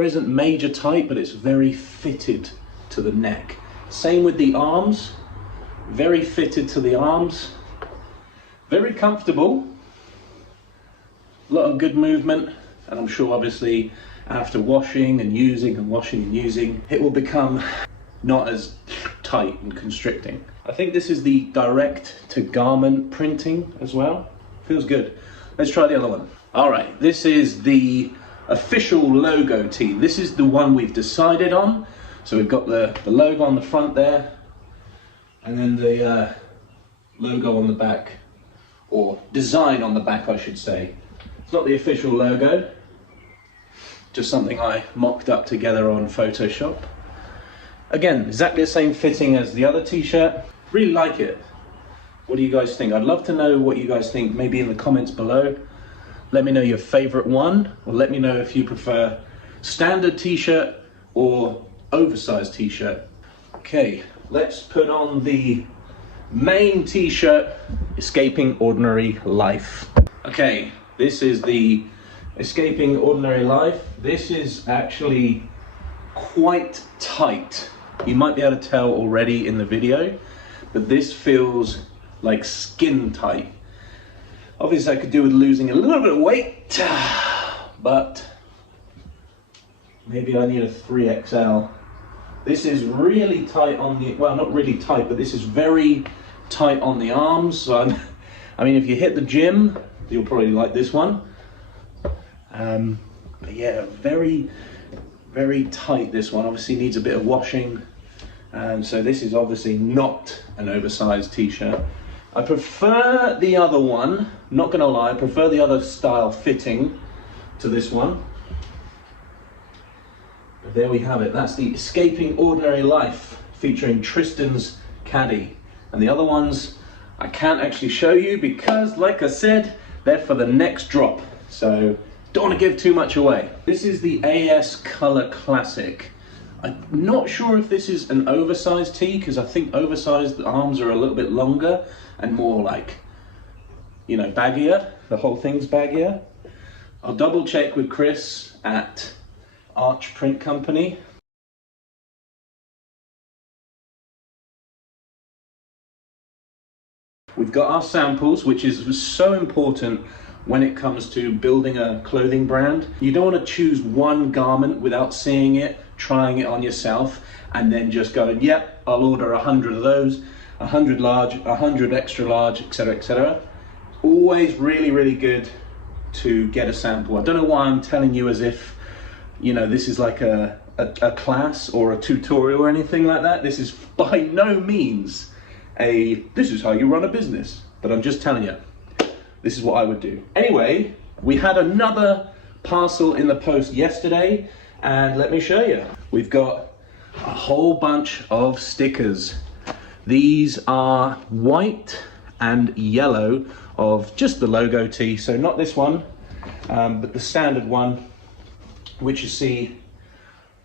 isn't major tight, but it's very fitted to the neck. Same with the arms, very fitted to the arms, very comfortable, a lot of good movement, and I'm sure obviously after washing and using and washing and using, it will become not as tight and constricting. I think this is the direct to garment printing as well. Feels good. Let's try the other one. All right, this is the official logo tee. This is the one we've decided on. So we've got the logo on the front there, and then the logo on the back, or design on the back, I should say. It's not the official logo, just something I mocked up together on Photoshop. Again, exactly the same fitting as the other t-shirt. Really like it. What do you guys think? I'd love to know what you guys think, maybe in the comments below. Let me know your favorite one, or let me know if you prefer standard t-shirt or oversized t-shirt. Okay, let's put on the main t-shirt, Escaping Ordinary Life. Okay, this is the Escaping Ordinary Life. This is actually quite tight. You might be able to tell already in the video, but this feels like skin tight. Obviously I could do with losing a little bit of weight, but maybe I need a 3XL. This is really tight on the, well, not really tight, but this is very tight on the arms. So I mean, if you hit the gym, you'll probably like this one. But yeah, very, very tight, this one. Obviously needs a bit of washing. So this is obviously not an oversized t-shirt. I prefer the other one, not gonna lie, I prefer the other style fitting to this one. There we have it. That's the Escaping Ordinary Life featuring Tristan's Caddy. And the other ones I can't actually show you because, like I said, they're for the next drop. So don't want to give too much away. This is the AS Color Classic. I'm not sure if this is an oversized tee because I think oversized arms are a little bit longer and more like, you know, baggier. The whole thing's baggier. I'll double check with Chris at Arch Print Company. We've got our samples, which is so important when it comes to building a clothing brand. You don't want to choose one garment without seeing it, trying it on yourself, and then just going, yep, I'll order 100 of those, 100 large, 100 extra large, etc., etc. Always really, really good to get a sample. I don't know why I'm telling you as if, you know, this is like a class or a tutorial or anything like that. This is by no means this is how you run a business, but I'm just telling you, this is what I would do. Anyway, we had another parcel in the post yesterday, and let me show you. We've got a whole bunch of stickers. These are white and yellow of just the logo tee, so not this one, but the standard one, which you see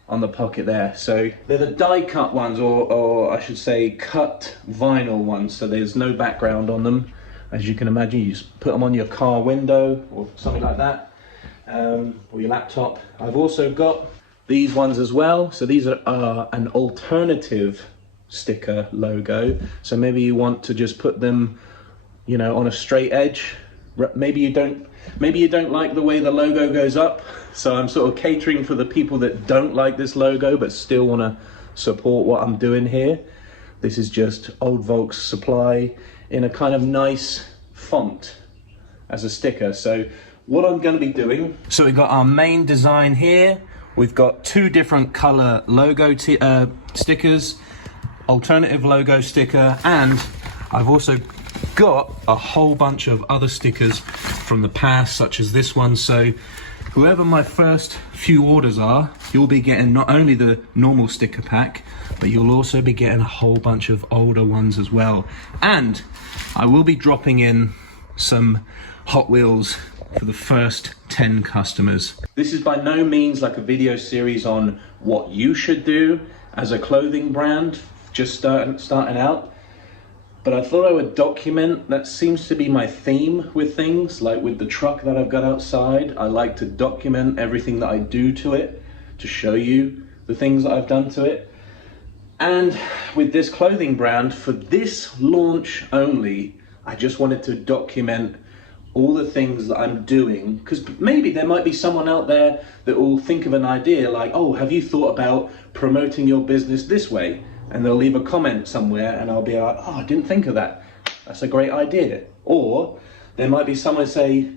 on the pocket there. So they're the die cut ones, or I should say cut vinyl ones, so there's no background on them. As you can imagine, you just put them on your car window or something like that, or your laptop. I've also got these ones as well. So these are an alternative sticker logo. So maybe you want to just put them, you know, on a straight edge. Maybe you don't like the way the logo goes up. So I'm sort of catering for the people that don't like this logo but still want to support what I'm doing here. This is just Old Volks Supply in a kind of nice font as a sticker. So what I'm going to be doing, so we've got our main design here. We've got two different color logo stickers, alternative logo sticker, and I've also got a whole bunch of other stickers from the past, such as this one. So whoever my first few orders are, you'll be getting not only the normal sticker pack, but you'll also be getting a whole bunch of older ones as well. And I will be dropping in some Hot Wheels for the first 10 customers. This is by no means like a video series on what you should do as a clothing brand, just starting out. But I thought I would document, that seems to be my theme with things, like with the truck that I've got outside. I like to document everything that I do to it, to show you the things that I've done to it. And with this clothing brand, for this launch only, I just wanted to document all the things that I'm doing, because maybe there might be someone out there that will think of an idea like, oh, have you thought about promoting your business this way? And they'll leave a comment somewhere and I'll be like, oh, I didn't think of that. That's a great idea. Or there might be someone say,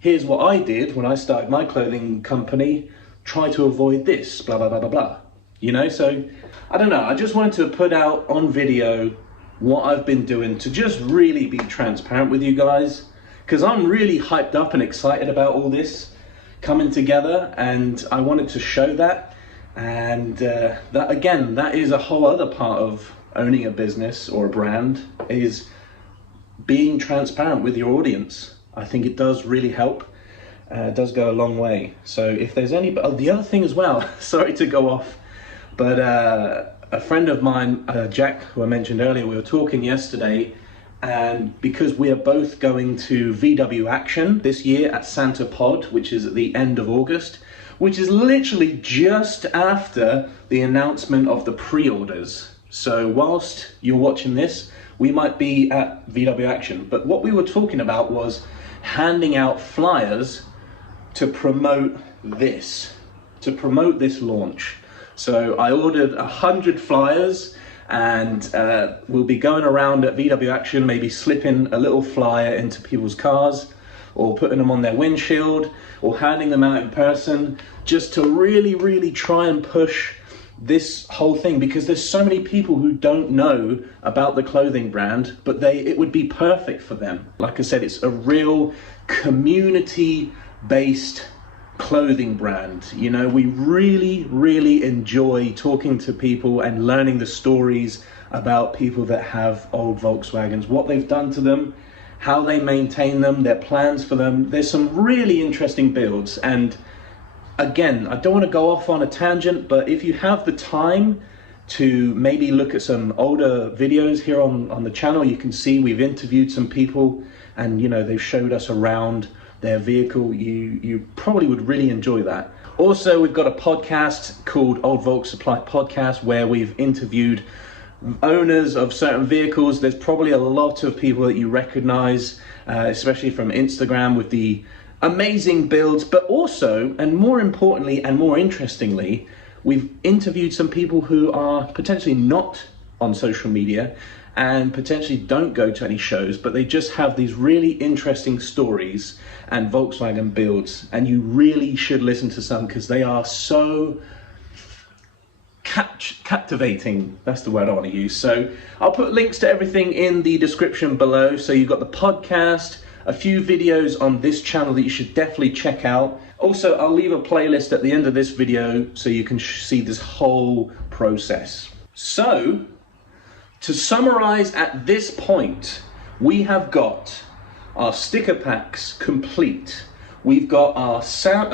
here's what I did when I started my clothing company, try to avoid this, blah, blah, blah, blah, blah. You know, so I don't know, I just wanted to put out on video what I've been doing to just really be transparent with you guys, because I'm really hyped up and excited about all this coming together, and I wanted to show that. And that, again, that is a whole other part of owning a business or a brand, is being transparent with your audience. I think it does really help. It does go a long way. So if there's any, the other thing as well, sorry to go off, but a friend of mine, Jack, who I mentioned earlier, we were talking yesterday, and because we are both going to VW Action this year at Santa Pod, which is at the end of August, which is literally just after the announcement of the pre-orders. So whilst you're watching this, we might be at VW Action. But what we were talking about was handing out flyers to promote this launch. So I ordered 100 flyers, and we'll be going around at VW Action, maybe slipping a little flyer into people's cars, or putting them on their windshield, or handing them out in person, just to really, really try and push this whole thing, because there's so many people who don't know about the clothing brand, but it would be perfect for them. Like I said, it's a real community-based clothing brand. You know, we really, really enjoy talking to people and learning the stories about people that have old Volkswagens, what they've done to them, how they maintain them, their plans for them. There's some really interesting builds, and again, I don't want to go off on a tangent, but if you have the time to maybe look at some older videos here on the channel, you can see we've interviewed some people, and you know, they've showed us around their vehicle. You probably would really enjoy that. Also, we've got a podcast called Old Volks Supply Podcast, where we've interviewed owners of certain vehicles. There's probably a lot of people that you recognize, especially from Instagram, with the amazing builds, but also, and more importantly and more interestingly, we've interviewed some people who are potentially not on social media and potentially don't go to any shows, but they just have these really interesting stories and Volkswagen builds, and you really should listen to some, because they are so captivating. That's the word I want to use. So I'll put links to everything in the description below. So you've got the podcast, a few videos on this channel that you should definitely check out. Also, I'll leave a playlist at the end of this video so you can see this whole process. So, to summarize at this point, we have got our sticker packs complete. We've got our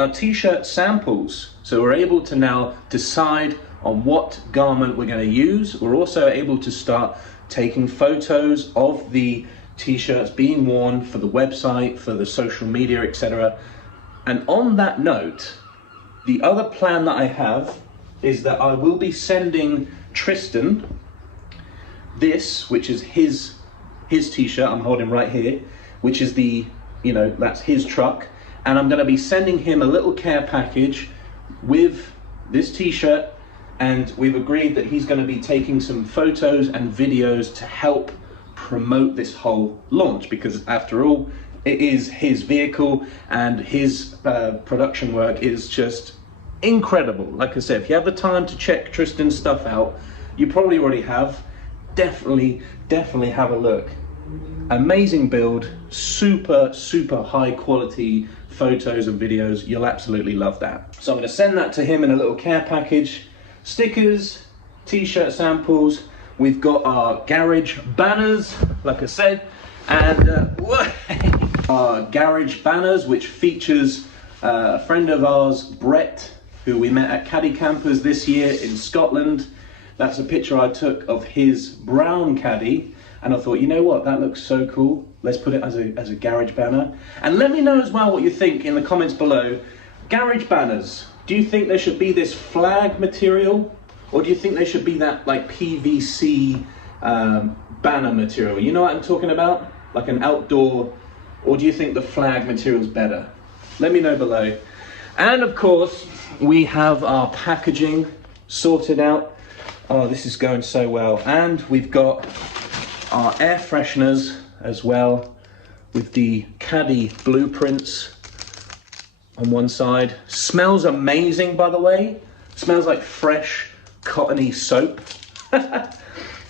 t-shirt samples, so we're able to now decide on what garment we're going to use. We're also able to start taking photos of the t-shirts being worn for the website, for the social media, etc. And on that note, the other plan that I have is that I will be sending Tristan this, which is his t-shirt I'm holding right here, which is the, you know, that's his truck, and I'm going to be sending him a little care package with this t-shirt, and we've agreed that he's going to be taking some photos and videos to help promote this whole launch, because after all, it is his vehicle, and his production work is just incredible. Like I said, if you have the time to check Tristan's stuff out, you probably already have. Definitely have a look. Amazing build, super high quality photos and videos. You'll absolutely love that. So I'm going to send that to him in a little care package. Stickers, t-shirt samples. We've got our garage banners, like I said, and our garage banners, which features a friend of ours, Brett, who we met at Caddy Campers this year in Scotland. That's a picture I took of his brown Caddy, and I thought, you know what, that looks so cool. Let's put it as a garage banner. And let me know as well what you think in the comments below. Garage banners, do you think there should be this flag material, Or do you think they should be that like PVC banner material? You know what I'm talking about? Like an outdoor, or do you think the flag material is better? Let me know below. And of course, we have our packaging sorted out. Oh, this is going so well. And we've got our air fresheners as well, with the Caddy blueprints on one side. Smells amazing, by the way. Smells like fresh, cottony soap.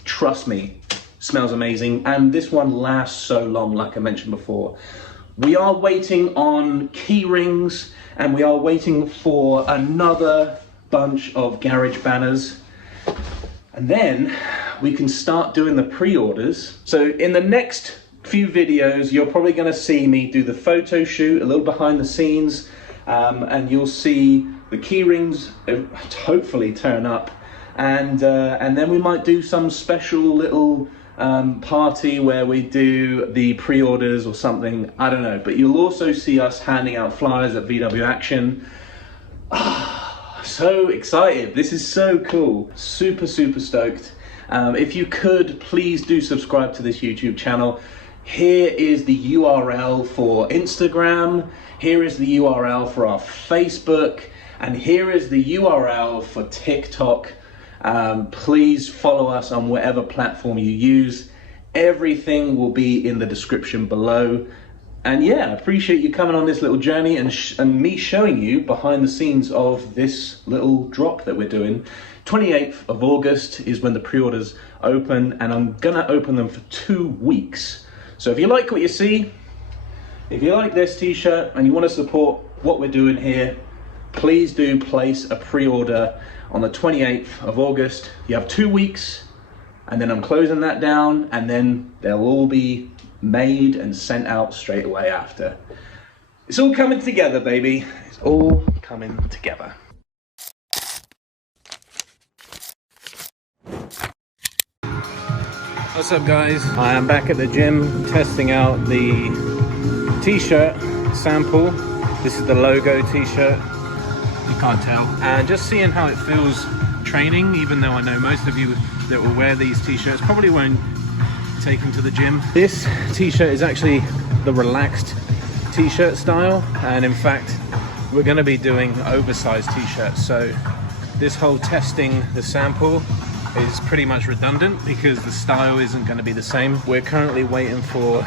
Trust me, smells amazing. And this one lasts so long, like I mentioned before. We are waiting on key rings, and we are waiting for another bunch of garage banners. And then we can start doing the pre-orders. So in the next few videos, you're probably gonna see me do the photo shoot, a little behind the scenes, and you'll see the key rings hopefully turn up. And then we might do some special little party where we do the pre-orders or something, I don't know. But you'll also see us handing out flyers at VW Action. So excited, this is so cool. Super stoked. If you could, please do subscribe to this YouTube channel. Here is the URL for Instagram, here is the URL for our Facebook, and here is the URL for TikTok. Please follow us on whatever platform you use. Everything will be in the description below. And yeah, I appreciate you coming on this little journey and me showing you behind the scenes of this little drop that we're doing. 28th of August is when the pre-orders open, and I'm gonna open them for 2 weeks. So if you like what you see, if you like this t-shirt and you want to support what we're doing here, please do place a pre-order on the 28th of August. You have 2 weeks, and then I'm closing that down, and then they'll all be made and sent out straight away after. It's all coming together, baby. It's all coming together. What's up, guys? I am back at the gym testing out the t-shirt sample. This is the logo t-shirt. You can't tell. And just seeing how it feels training, even though I know most of you that will wear these t-shirts probably won't take them to the gym. This t-shirt is actually the relaxed t-shirt style, and in fact we're going to be doing oversized t-shirts. So this whole testing the sample is pretty much redundant because the style isn't going to be the same. We're currently waiting for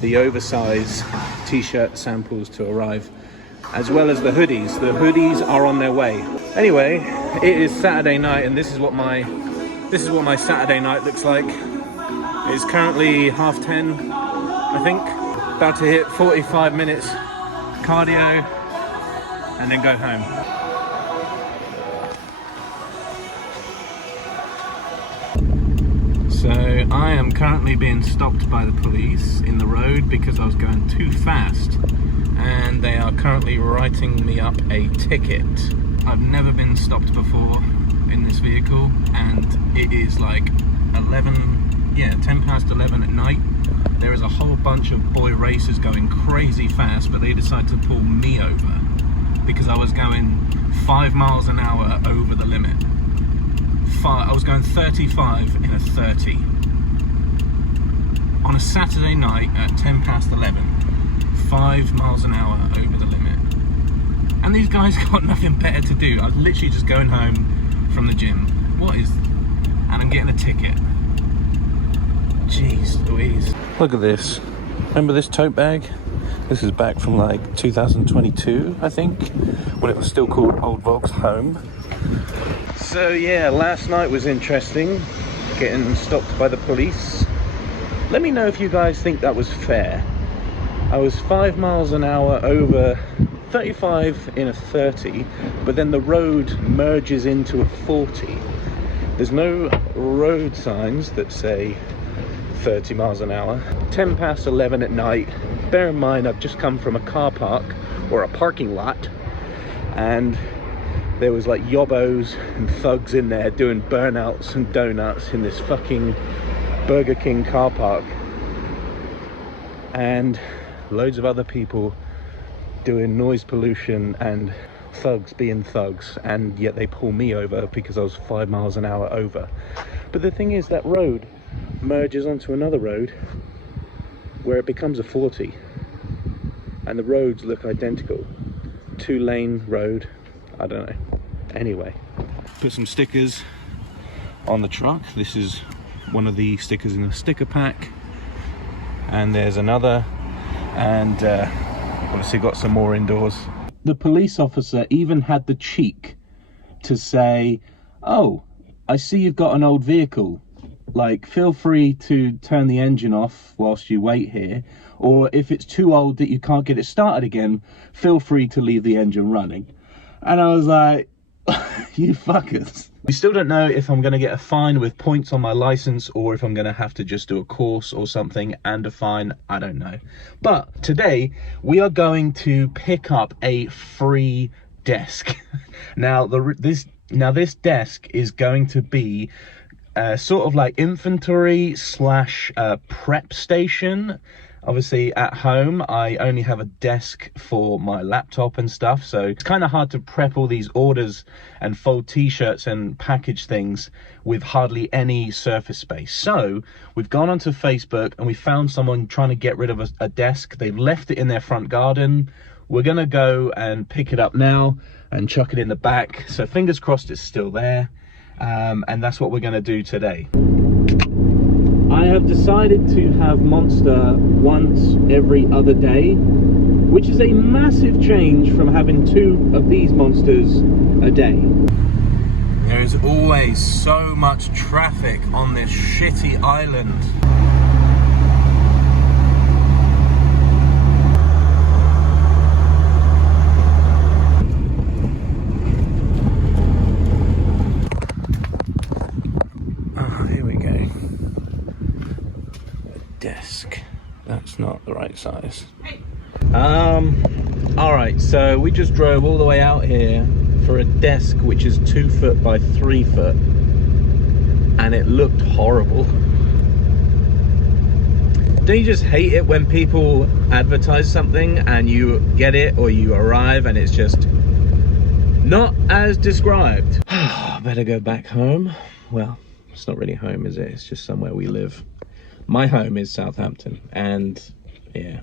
the oversized t-shirt samples to arrive, as well as the hoodies. The hoodies are on their way. Anyway, it is Saturday night, and this is what my Saturday night looks like. It's currently 10:30, I think. About to hit 45 minutes cardio and then go home. So I am currently being stopped by the police in the road because I was going too fast, and they are currently writing me up a ticket. I've never been stopped before in this vehicle, and it is like 10 past 11 at night. There is a whole bunch of boy racers going crazy fast, but they decided to pull me over because I was going 5 miles an hour over the limit. I was going 35 in a 30 on a Saturday night at 10 past 11. 5 miles an hour over the limit, and these guys got nothing better to do. I was literally just going home from the gym. And I'm getting a ticket. Jeez Louise. Look at this. Remember this tote bag? This is back from like 2022, I think, when it was still called Old Volks Home. So yeah, last night was interesting, getting stopped by the police. Let me know if you guys think that was fair. I was 5 miles an hour over 35 in a 30, but then the road merges into a 40. There's no road signs that say 30 miles an hour. 10 past 11 at night. Bear in mind, I've just come from a car park or a parking lot, and there was like yobbos and thugs in there doing burnouts and donuts in this fucking Burger King car park, and loads of other people doing noise pollution and thugs being thugs, and yet they pull me over because I was 5 miles an hour over. But the thing is, that road merges onto another road where it becomes a 40, and the roads look identical. 2-lane road, I don't know. Anyway, put some stickers on the truck. This is one of the stickers in the sticker pack, and there's another, and obviously got some more indoors. The police officer even had the cheek to say, "Oh, I see you've got an old vehicle. Like, feel free to turn the engine off whilst you wait here, or if it's too old that you can't get it started again, feel free to leave the engine running." And I was like, you fuckers. We still don't know if I'm going to get a fine with points on my license, or if I'm going to have to just do a course or something and a fine. I don't know. But today we are going to pick up a free desk. Now this desk is going to be sort of like inventory slash prep station. Obviously at home I only have a desk for my laptop and stuff, so it's kind of hard to prep all these orders and fold t-shirts and package things with hardly any surface space. So we've gone onto Facebook and we found someone trying to get rid of a desk. They've left it in their front garden. We're gonna go and pick it up now and chuck it in the back, so fingers crossed it's still there. And that's what we're gonna do today. I have decided to have Monster once every other day, which is a massive change from having 2 of these monsters a day. There is always so much traffic on this shitty island. Desk. That's not the right size. Alright, so we just drove all the way out here for a desk which is 2 foot by 3 foot, and it looked horrible. Don't you just hate it when people advertise something and you get it, or you arrive and it's just not as described? Better go back home. Well, it's not really home, is it? It's just somewhere we live. My home is Southampton, and yeah.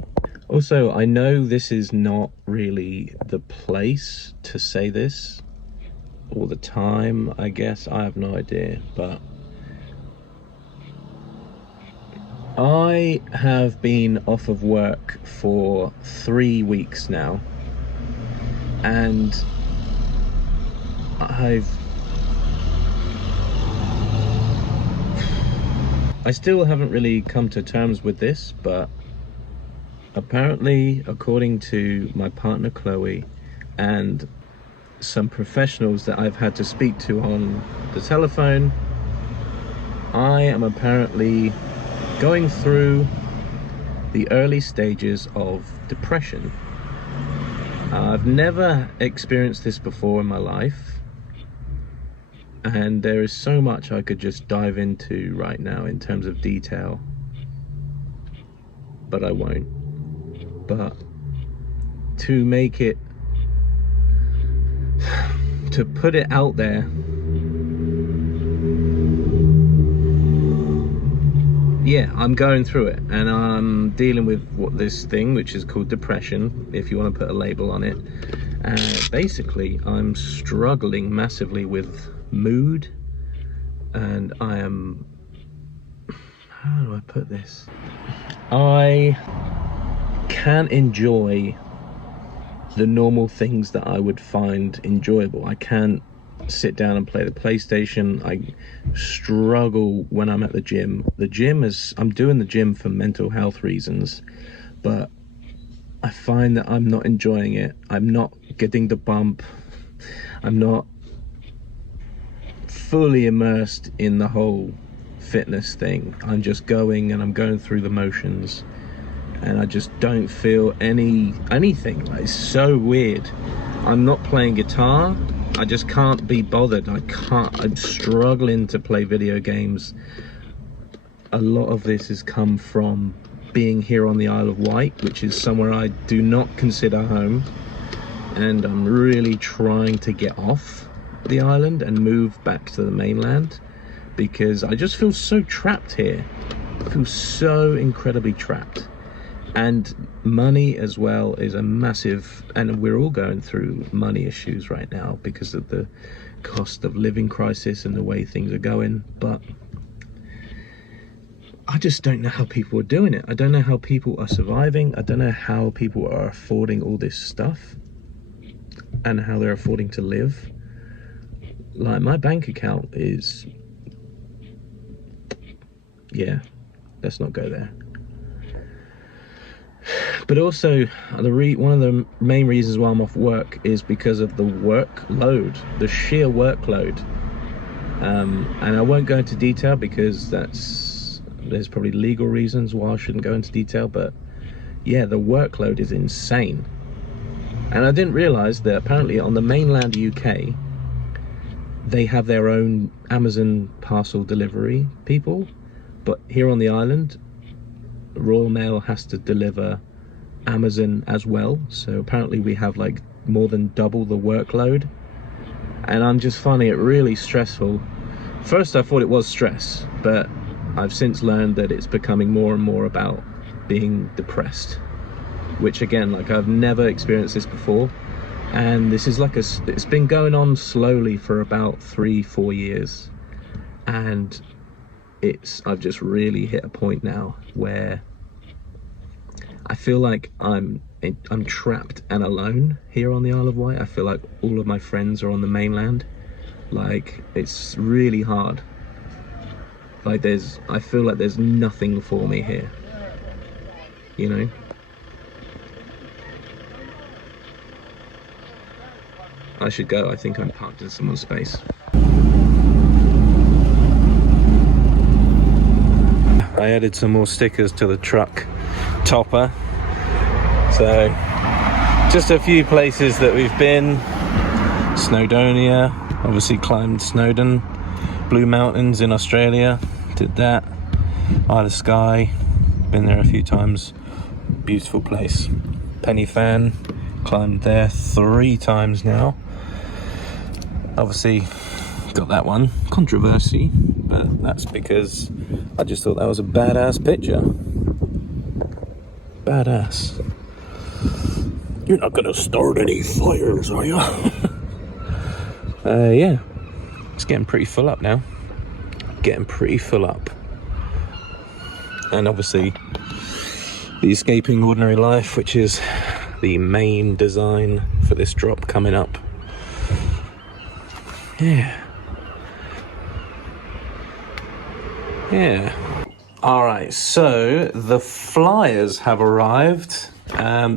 Also, I know this is not really the place to say this all the time, I guess. I have no idea, but I have been off of work for 3 weeks now, and I still haven't really come to terms with this, but apparently, according to my partner Chloe and some professionals that I've had to speak to on the telephone, I am apparently going through the early stages of depression. I've never experienced this before in my life, and there is so much I could just dive into right now in terms of detail, but I won't. But to make it, to put it out there, yeah, I'm going through it, and I'm dealing with this thing which is called depression, if you want to put a label on it. Basically, I'm struggling massively with mood, and I am, how do I put this? I can't enjoy the normal things that I would find enjoyable. I can't sit down and play the PlayStation. I struggle when I'm at the gym. I'm doing the gym for mental health reasons, but I find that I'm not enjoying it. I'm not getting the bump. I'm not fully immersed in the whole fitness thing. I'm just going, and I'm going through the motions, and I just don't feel anything. Like, it's so weird. I'm not playing guitar. I just can't be bothered. I'm struggling to play video games. A lot of this has come from being here on the Isle of Wight, which is somewhere I do not consider home. and I'm really trying to get off the island and move back to the mainland, because I just feel so trapped here. I feel so incredibly trapped. And money as well is a massive, and we're all going through money issues right now because of the cost of living crisis and the way things are going. But I just don't know how people are doing it. I don't know how people are surviving. I don't know how people are affording all this stuff and how they're affording to live. Like, my bank account is, yeah, let's not go there. But also, one of the main reasons why I'm off work is because of the workload, the sheer workload. And I won't go into detail because there's probably legal reasons why I shouldn't go into detail, but yeah, the workload is insane. And I didn't realize that apparently on the mainland UK, they have their own Amazon parcel delivery people, but here on the island, Royal Mail has to deliver Amazon as well. So apparently we have like more than double the workload, and I'm just finding it really stressful. First I thought it was stress, but I've since learned that it's becoming more and more about being depressed, which again, like, I've never experienced this before. And this is like it's been going on slowly for about 3-4 years, and I've just really hit a point now where I feel like I'm trapped and alone here on the Isle of Wight. I feel like all of my friends are on the mainland. Like, it's really hard. Like, I feel like there's nothing for me here, you know? I should go. I think I'm parked in someone's space. I added some more stickers to the truck topper. So, just a few places that we've been. Snowdonia, obviously climbed Snowdon. Blue Mountains in Australia, did that. Isle of Skye, been there a few times. Beautiful place. Penny Fan, climbed there 3 times now. Obviously got that one. Controversy, but that's because I just thought that was a badass picture. Badass. You're not gonna start any fires, are you? Yeah. It's getting pretty full up now. Getting pretty full up. And obviously the Escaping Ordinary Life, which is the main design for this drop coming up. Yeah. Alright, so the flyers have arrived.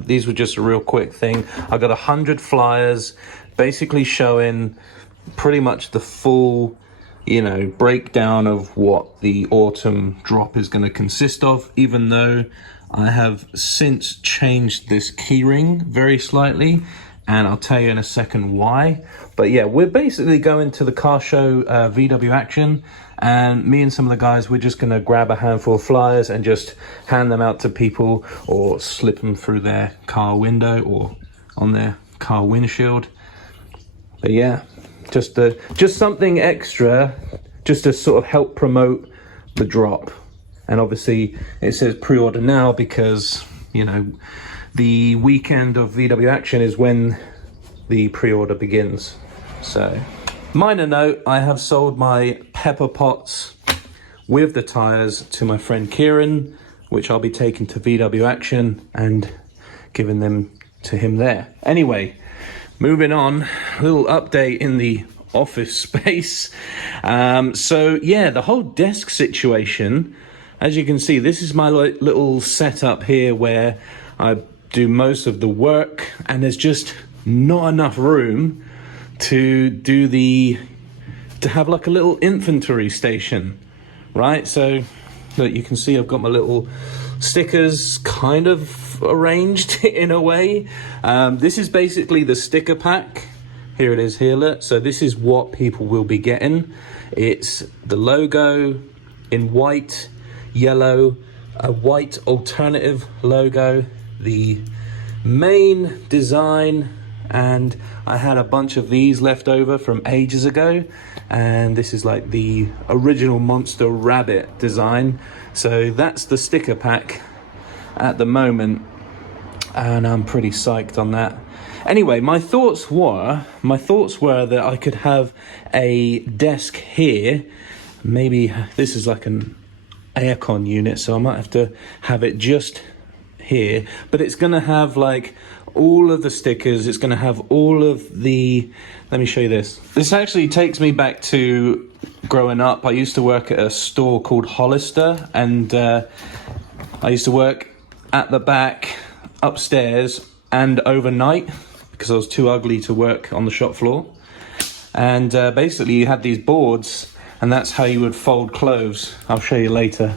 These were just a real quick thing. I got 100 flyers basically showing pretty much the full, breakdown of what the autumn drop is going to consist of, even though I have since changed this keyring very slightly, and I'll tell you in a second why. But yeah, we're basically going to the car show, VW Action, and me and some of the guys, we're just going to grab a handful of flyers and just hand them out to people, or slip them through their car window or on their car windshield. But yeah, just something extra, just to sort of help promote the drop. And obviously it says pre-order now because, the weekend of VW Action is when the pre-order begins. So, minor note, I have sold my pepper pots with the tires to my friend Kieran, which I'll be taking to VW Action and giving them to him there. Anyway, moving on, a little update in the office space. So yeah, the whole desk situation, as you can see, this is my little setup here where I do most of the work, and there's just not enough room to have like a little inventory station, right? So look, you can see I've got my little stickers kind of arranged in a way. This is basically the sticker pack. Here it is here, look. So this is what people will be getting. It's the logo in white, yellow, a white alternative logo, the main design and I had a bunch of these left over from ages ago, and this is like the original Monster Rabbit design. So that's the sticker pack at the moment, and I'm pretty psyched on that. Anyway, my thoughts were that I could have a desk here. Maybe this is like an aircon unit, so I might have to have it just here, but it's gonna have like all of the stickers, it's gonna have all of the, let me show you this. This actually takes me back to growing up. I used to work at a store called Hollister, and I used to work at the back upstairs and overnight because I was too ugly to work on the shop floor. And basically you had these boards, and that's how you would fold clothes. I'll show you later.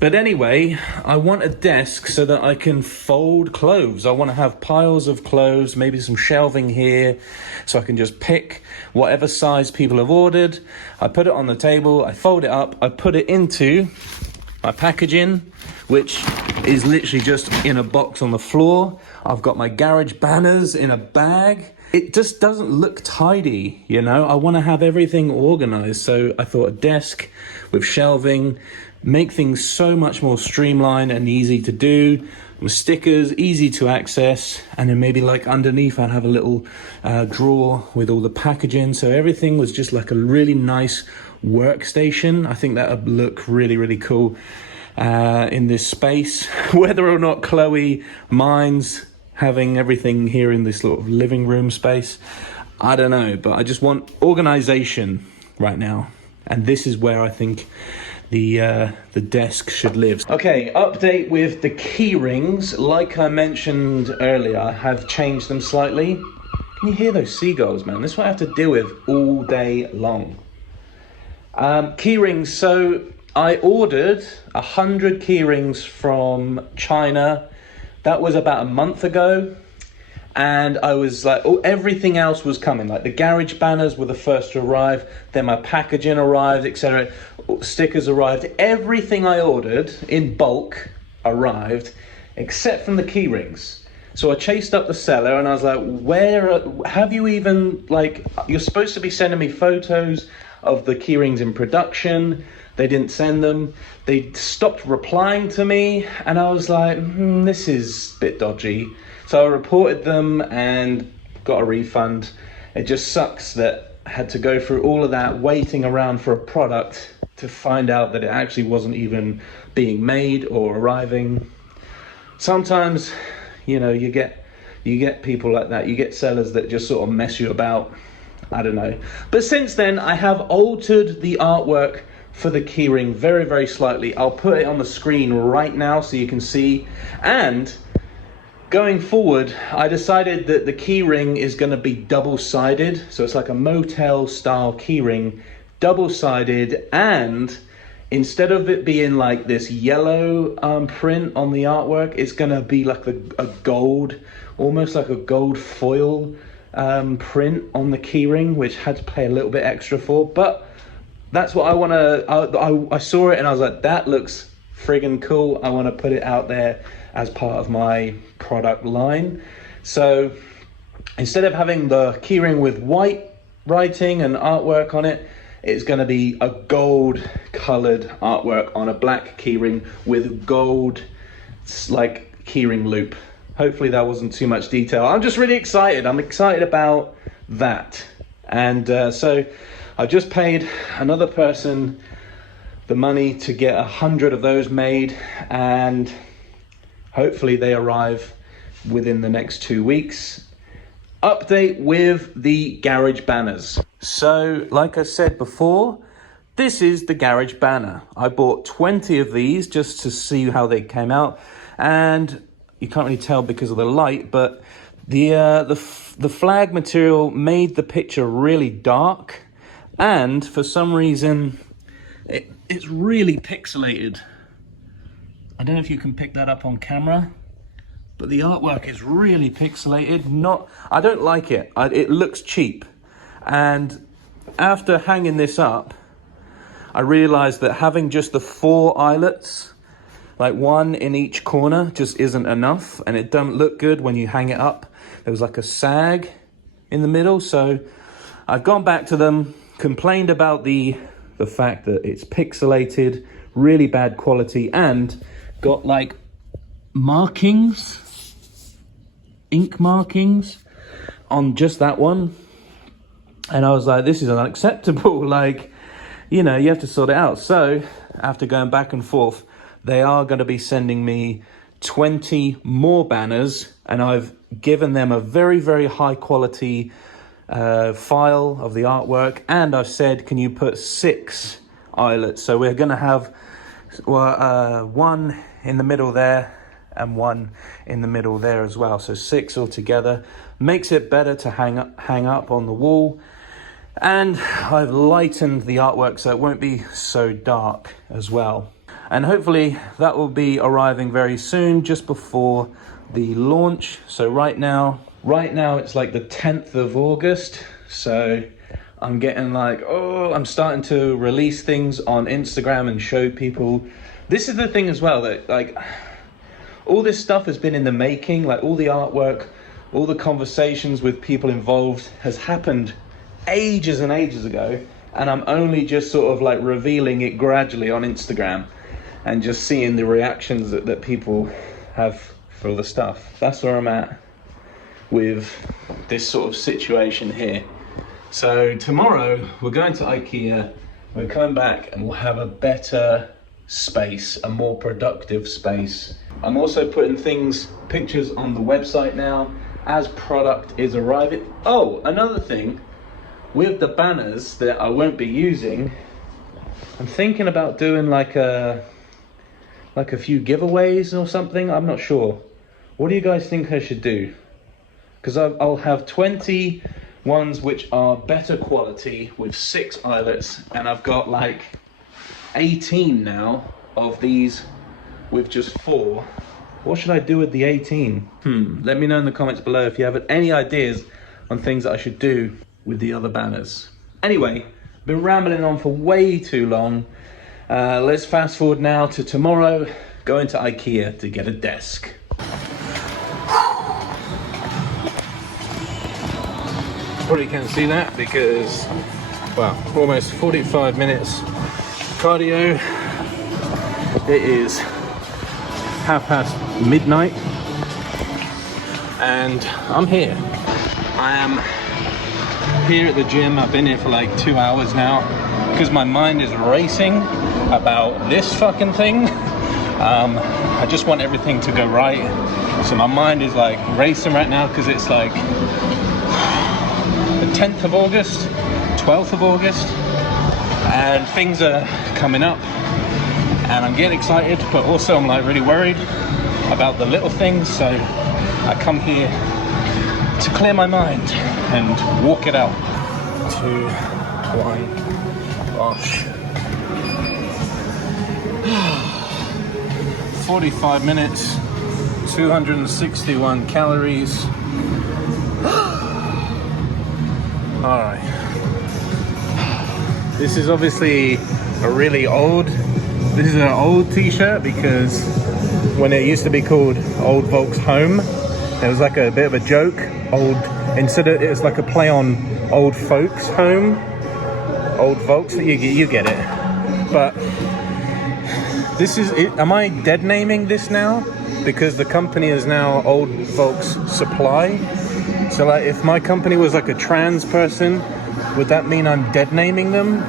But anyway, I want a desk so that I can fold clothes. I want to have piles of clothes, maybe some shelving here, so I can just pick whatever size people have ordered. I put it on the table, I fold it up, I put it into my packaging, which is literally just in a box on the floor. I've got my garage banners in a bag. It just doesn't look tidy, you know? I want to have everything organized. So I thought a desk with shelving, make things so much more streamlined and easy to do, with stickers, easy to access, and then maybe like underneath I'd have a little drawer with all the packaging, so everything was just like a really nice workstation. I think that would look really, really cool in this space. Whether or not Chloe minds having everything here in this sort of living room space, I don't know, but I just want organization right now, and this is where I think the desk should live. Okay, update with the key rings. Like I mentioned earlier, I have changed them slightly. Can you hear those seagulls, man? This is what I have to deal with all day long. Key rings, so I ordered 100 key rings from China. That was about a month ago. And I was like, oh, everything else was coming. Like the garage banners were the first to arrive, then my packaging arrived, etc. Stickers arrived. Everything I ordered in bulk arrived, except from the key rings. So I chased up the seller and I was like, have you even, like, you're supposed to be sending me photos of the key rings in production. They didn't send them. They stopped replying to me, and I was like, this is a bit dodgy. So I reported them and got a refund. It just sucks that I had to go through all of that, waiting around for a product to find out that it actually wasn't even being made or arriving. Sometimes, you know, you get people like that. You get sellers that just sort of mess you about. I don't know. But since then, I have altered the artwork for the keyring very, very slightly. I'll put it on the screen right now so you can see. And going forward, I decided that the keyring is going to be double-sided. So it's like a motel-style keyring, double-sided, and instead of it being like this yellow print on the artwork, it's going to be like a gold, almost like a gold foil print on the keyring, which I had to pay a little bit extra for. But that's what I want to, I saw it and I was like, that looks friggin' cool. I want to put it out there as part of my product line. So instead of having the keyring with white writing and artwork on it, it's going to be a gold colored artwork on a black keyring with gold like keyring loop. Hopefully that wasn't too much detail. I'm just really excited. I'm excited about that. And so I just paid another person the money to get 100 of those made, and hopefully they arrive within the next 2 weeks. Update with the garage banners. So like I said before, this is the garage banner. I bought 20 of these just to see how they came out, and you can't really tell because of the light, but the flag material made the picture really dark, and for some reason it's really pixelated. I don't know if you can pick that up on camera, but the artwork is really pixelated. I don't like it. It looks cheap. And after hanging this up, I realized that having just the 4 eyelets, like one in each corner just isn't enough, and it doesn't look good when you hang it up. There was like a sag in the middle, so I've gone back to them, complained about the fact that it's pixelated, really bad quality, and got like markings, ink markings on just that one. And I was like, this is unacceptable. Like, you know, you have to sort it out. So after going back and forth, they are going to be sending me 20 more banners, and I've given them a very, very high quality file of the artwork, and I've said, can you put 6 eyelets? So we're going to have one in the middle there and one in the middle there as well, so 6 altogether. Makes it better to hang up on the wall, and I've lightened the artwork so it won't be so dark as well. And hopefully that will be arriving very soon, just before the launch. So right now it's like the 10th of August. So I'm getting like, I'm starting to release things on Instagram and show people. This is the thing as well, that like all this stuff has been in the making, like all the artwork, all the conversations with people involved has happened ages and ages ago. And I'm only just sort of like revealing it gradually on Instagram and just seeing the reactions that people have for all the stuff. That's where I'm at with this sort of situation here. So tomorrow we're going to IKEA, we're coming back and we'll have a better space, a more productive space. I'm also putting pictures on the website now as product is arriving. Oh, another thing, with the banners that I won't be using, I'm thinking about doing like a few giveaways or something. I'm not sure. What do you guys think I should do? Because I'll have 20 ones which are better quality with 6 eyelets, and I've got like 18 now of these with just 4. What should I do with the 18? Let me know in the comments below if you have any ideas on things that I should do with the other banners. Anyway, been rambling on for way too long. Let's fast forward now to tomorrow, going to IKEA to get a desk. Probably can't see that because, well, almost 45 minutes cardio. It is midnight and I'm here. I am here at the gym. I've been here for like 2 hours now because my mind is racing about this fucking thing. I just want everything to go right, so my mind is like racing right now because it's like the 10th of August, 12th of August, and things are coming up and I'm getting excited, but also I'm like really worried about the little things. So I come here to clear my mind and walk it out. 2, 1, wash. 45 minutes, 261 calories. All right. This is obviously this is an old t-shirt because when it used to be called Old Volks Home, it was like a bit of a joke. It was like a play on Old Folks Home. Old Volks, you get it. But this is it. Am I dead naming this now? Because the company is now Old Volks Supply. So like if my company was like a trans person, would that mean I'm dead naming them?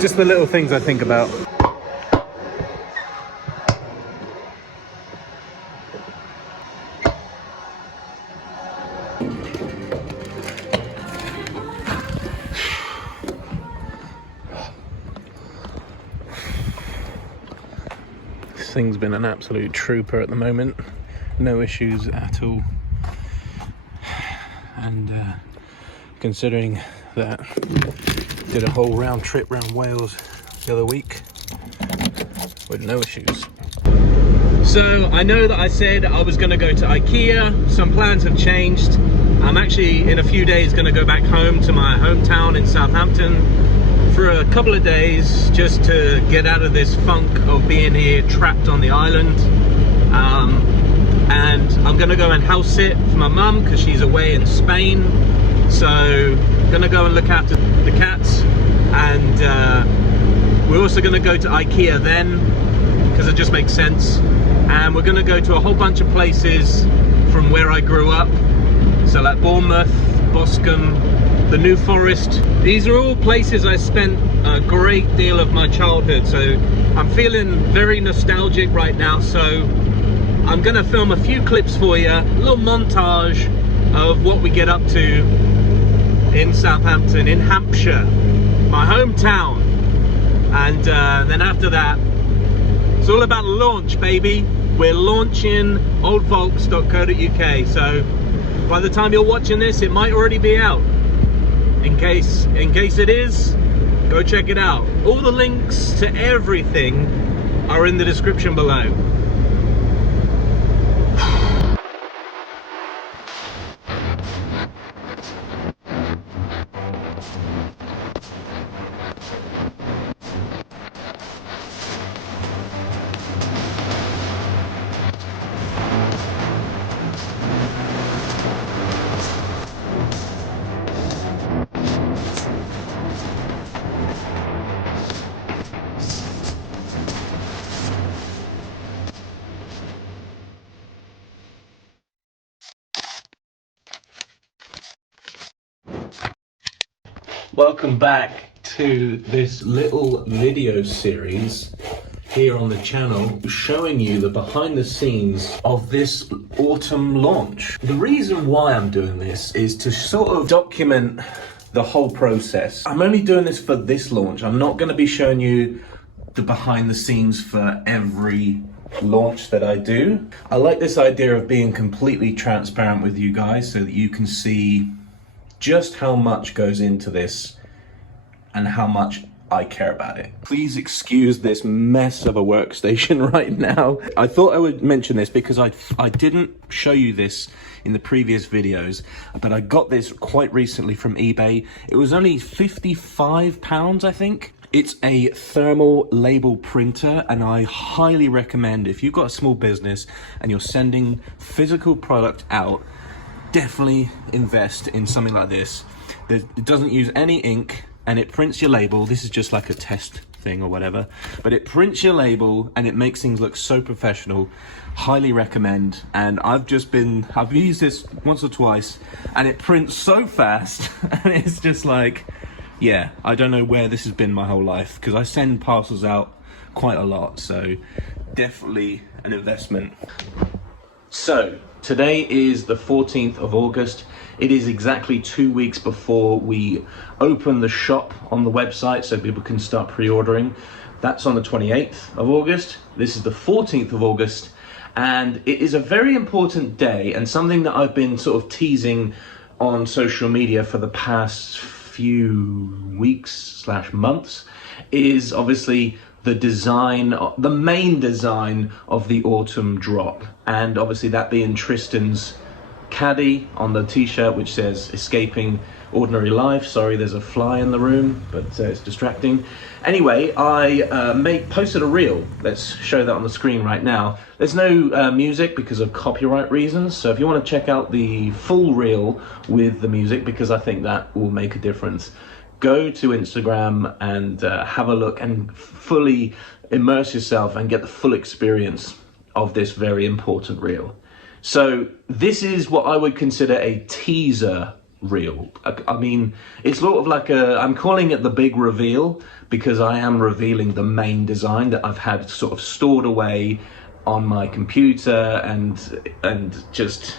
Just the little things I think about. This thing's been an absolute trooper at the moment. No issues at all. And considering that did a whole round trip around Wales the other week with no issues. So I know that I said I was going to go to IKEA. Some plans have changed. I'm actually in a few days going to go back home to my hometown in Southampton for a couple of days just to get out of this funk of being here trapped on the island. And I'm gonna go and house sit for my mum because she's away in Spain. So I'm gonna go and look after the cats, and we're also gonna go to IKEA then because it just makes sense. And we're gonna go to a whole bunch of places from where I grew up. So like Bournemouth, Boscombe, the New Forest. These are all places I spent a great deal of my childhood. So I'm feeling very nostalgic right now. So I'm gonna film a few clips for you, a little montage of what we get up to in Southampton, in Hampshire, my hometown. And then after that, it's all about launch, baby. We're launching oldvolks.co.uk. So by the time you're watching this, it might already be out. In case it is, go check it out. All the links to everything are in the description below. Welcome back to this little video series here on the channel showing you the behind the scenes of this autumn launch. The reason why I'm doing this is to sort of document the whole process. I'm only doing this for this launch. I'm not going to be showing you the behind the scenes for every launch that I do. I like this idea of being completely transparent with you guys so that you can see just how much goes into this and how much I care about it. Please excuse this mess of a workstation right now. I thought I would mention this because I didn't show you this in the previous videos, but I got this quite recently from eBay. It was only £55, I think. It's a thermal label printer, and I highly recommend if you've got a small business and you're sending physical product out, definitely invest in something like this. It doesn't use any ink and it prints your label. This is just like a test thing or whatever, but it prints your label and it makes things look so professional. Highly recommend. And I've used this once or twice and it prints so fast and it's just like, yeah, I don't know where this has been my whole life because I send parcels out quite a lot, so definitely an investment. So today is the 14th of August. It is exactly 2 weeks before we open the shop on the website so people can start pre-ordering. That's on the 28th of August. This is the 14th of August, and it is a very important day and something that I've been sort of teasing on social media for the past few weeks / months is obviously the design, the main design of the autumn drop, and obviously that being Tristan's Caddy on the t-shirt, which says escaping ordinary life. Sorry, there's a fly in the room, but it's distracting. Anyway, I posted a reel. Let's show that on the screen right now. There's no music because of copyright reasons, so if you want to check out the full reel with the music, because I think that will make a difference, go to Instagram and have a look and fully immerse yourself and get the full experience of this very important reel. So this is what I would consider a teaser reel. I mean, it's sort of like I'm calling it the big reveal because I am revealing the main design that I've had sort of stored away on my computer and just,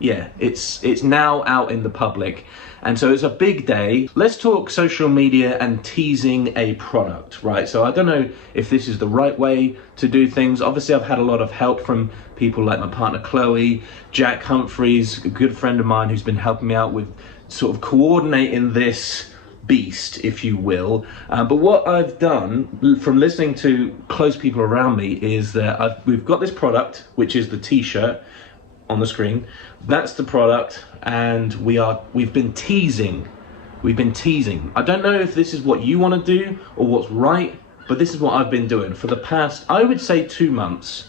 yeah, it's now out in the public. And so it's a big day. Let's talk social media and teasing a product, right? So I don't know if this is the right way to do things. Obviously, I've had a lot of help from people like my partner, Chloe, Jack Humphreys, a good friend of mine who's been helping me out with sort of coordinating this beast, if you will. But what I've done from listening to close people around me is that we've got this product, which is the t-shirt on the screen. That's the product, and we've been teasing We've been teasing. I don't know if this is what you want to do or what's right, but this is what I've been doing for the past, I would say 2 months,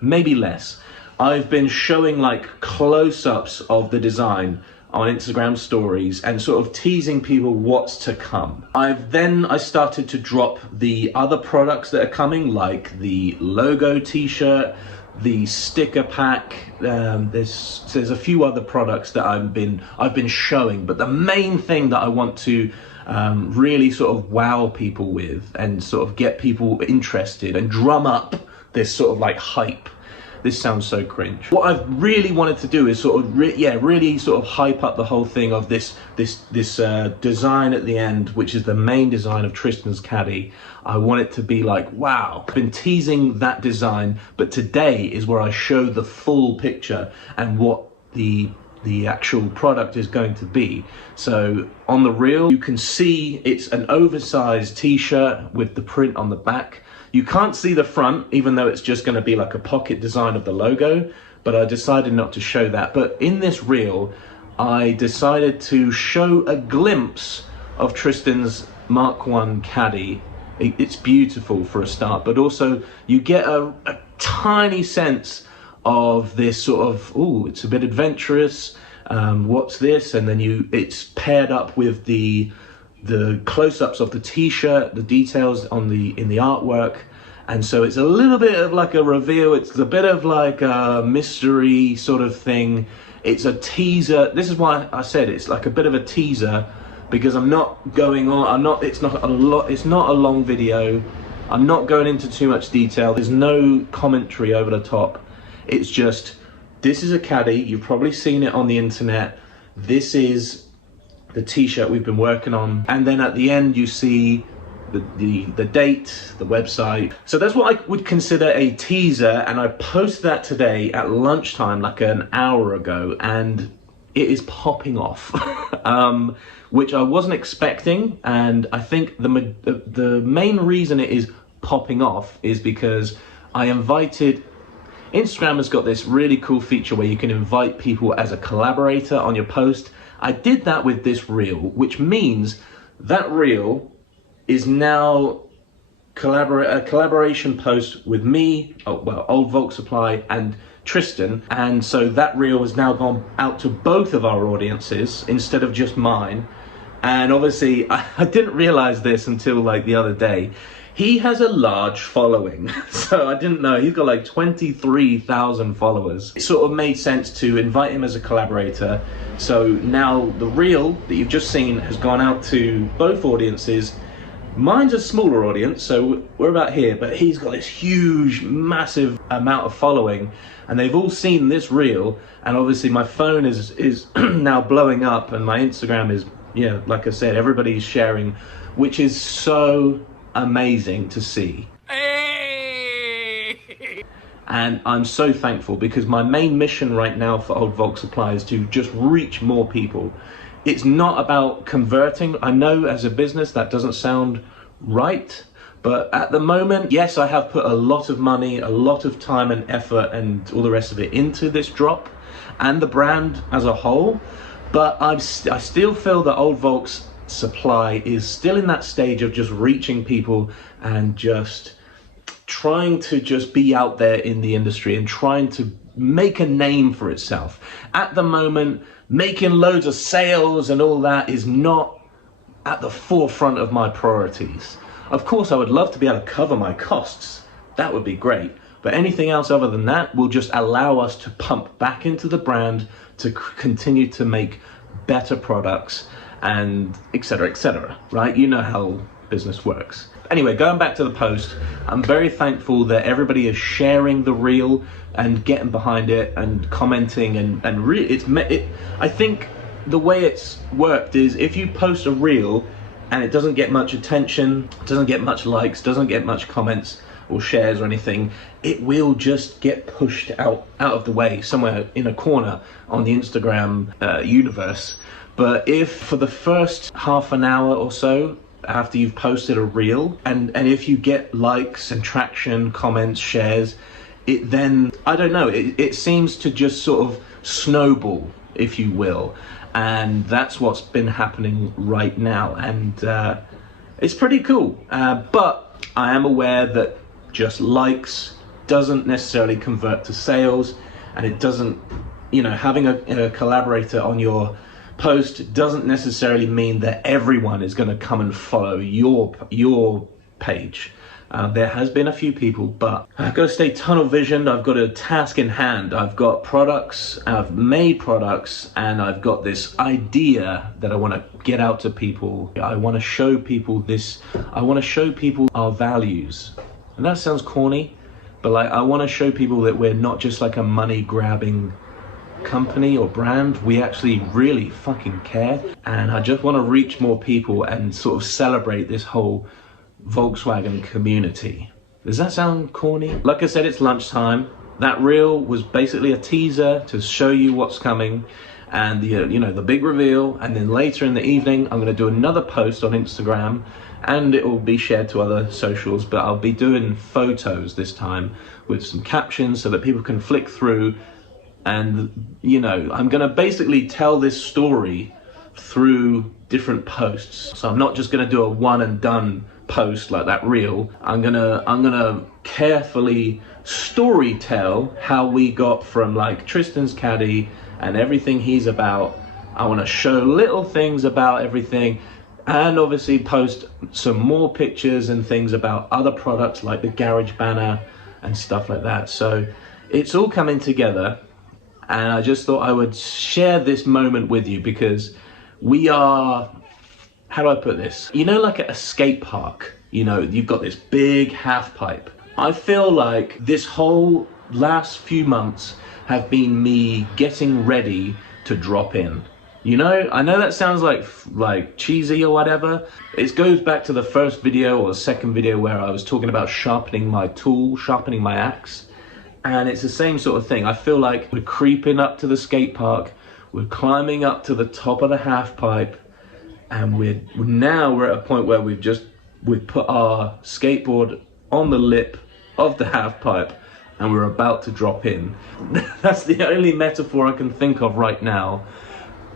maybe less. I've been showing like close-ups of the design on Instagram stories and sort of teasing people what's to come. I started to drop the other products that are coming, like the logo t-shirt, the sticker pack. There's a few other products that I've been showing, but the main thing that I want to really sort of wow people with and sort of get people interested and drum up this sort of like hype. This sounds so cringe. What I've really wanted to do is sort of really sort of hype up the whole thing of this design at the end, which is the main design of Tristan's Caddy. I want it to be like, wow. I've been teasing that design, but today is where I show the full picture and what the actual product is going to be. So on the reel, you can see it's an oversized t-shirt with the print on the back. You can't see the front, even though it's just going to be like a pocket design of the logo, but I decided not to show that. But in this reel, I decided to show a glimpse of Tristan's Mark I Caddy. It's beautiful for a start, but also you get a tiny sense of this sort of, ooh, it's a bit adventurous, what's this? And then it's paired up with the close-ups of the t-shirt, the details in the artwork, and so it's a little bit of like a reveal. It's a bit of like a mystery sort of thing. It's a teaser. This is why I said it's like a bit of a teaser, because I'm not going on. It's not a long video. I'm not going into too much detail. There's no commentary over the top. It's just, this is a Caddy. You've probably seen it on the internet. This is the t-shirt we've been working on, and then at the end you see the date, the website. So that's what I would consider a teaser, and I posted that today at lunchtime, like an hour ago, and it is popping off, which I wasn't expecting. And I think the main reason it is popping off is because I invited. Instagram has got this really cool feature where you can invite people as a collaborator on your post. I did that with this reel, which means that reel is now a collaboration post with me, Old Volks Supply, and Tristan. And so that reel has now gone out to both of our audiences instead of just mine. And obviously, I didn't realize this until like the other day. He has a large following, so I didn't know. He's got like 23,000 followers. It sort of made sense to invite him as a collaborator. So now the reel that you've just seen has gone out to both audiences. Mine's a smaller audience, so we're about here, but he's got this huge, massive amount of following, and they've all seen this reel. And obviously my phone is now blowing up, and my Instagram is, yeah, like I said, everybody's sharing, which is so amazing to see. And I'm so thankful, because my main mission right now for Old Volks Supply is to just reach more people. It's not about converting. I know as a business that doesn't sound right, but at the moment, yes, I have put a lot of money, a lot of time and effort and all the rest of it into this drop and the brand as a whole, but I still feel that Old Volks Supply is still in that stage of just reaching people and just trying to just be out there in the industry and trying to make a name for itself. At the moment, making loads of sales and all that is not at the forefront of my priorities. Of course, I would love to be able to cover my costs. That would be great. But anything else other than that will just allow us to pump back into the brand, to continue to make better products, and etc., right? You know how business works. Anyway, going back to the post, I'm very thankful that everybody is sharing the reel and getting behind it and commenting, and I think the way it's worked is, if you post a reel and it doesn't get much attention, doesn't get much likes, doesn't get much comments or shares or anything, it will just get pushed out of the way somewhere in a corner on the Instagram universe. But if for the first half an hour or so after you've posted a reel, and if you get likes and traction, comments, shares, it then, I don't know, it seems to just sort of snowball, if you will. and that's what's been happening right now, and it's pretty cool. But I am aware that just likes doesn't necessarily convert to sales, and it doesn't, you know, having a collaborator on your post doesn't necessarily mean that everyone is going to come and follow your page. There has been a few people, but I've got to stay tunnel visioned. I've got a task in hand. I've got products, I've made products, and I've got this idea that I want to get out to people. I want to show people this. I want to show people our values. And that sounds corny, but like, I want to show people that we're not just like a money grabbing company or brand. We actually really fucking care. And I just want to reach more people and sort of celebrate this whole Volkswagen community. Does that sound corny? Like I said, it's lunchtime. That reel was basically a teaser to show you what's coming and the you know, the big reveal. And then later in the evening, I'm going to do another post on Instagram, and it will be shared to other socials, but I'll be doing photos this time with some captions so that people can flick through. And, you know, I'm going to basically tell this story through different posts. So I'm not just going to do a one and done post like that reel. I'm gonna carefully story tell how we got from like Tristan's Caddy and everything he's about. I want to show little things about everything, and obviously post some more pictures and things about other products like the garage banner and stuff like that. So it's all coming together, and I just thought I would share this moment with you because we are, how do I put this? You know, like at a skate park, you know, you've got this big half pipe. I feel like this whole last few months have been me getting ready to drop in. You know, I know that sounds like cheesy or whatever. It goes back to the first video or the second video where I was talking about sharpening my tool, sharpening my axe. And it's the same sort of thing. I feel like we're creeping up to the skate park, we're climbing up to the top of the half pipe, and we're at a point where we've put our skateboard on the lip of the half pipe and we're about to drop in. That's the only metaphor I can think of right now,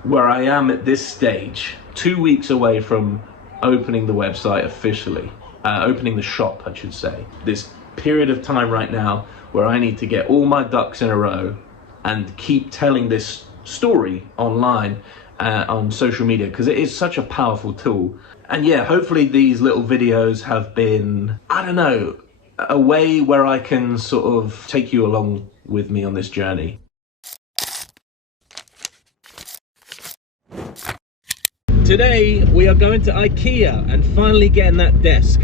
where I am at this stage, 2 weeks away from opening the website officially, opening the shop, I should say. This period of time right now where I need to get all my ducks in a row and keep telling this story online, on social media, because it is such a powerful tool. And yeah, hopefully these little videos have been, I don't know, a way where I can sort of take you along with me on this journey. Today we are going to IKEA and finally getting that desk.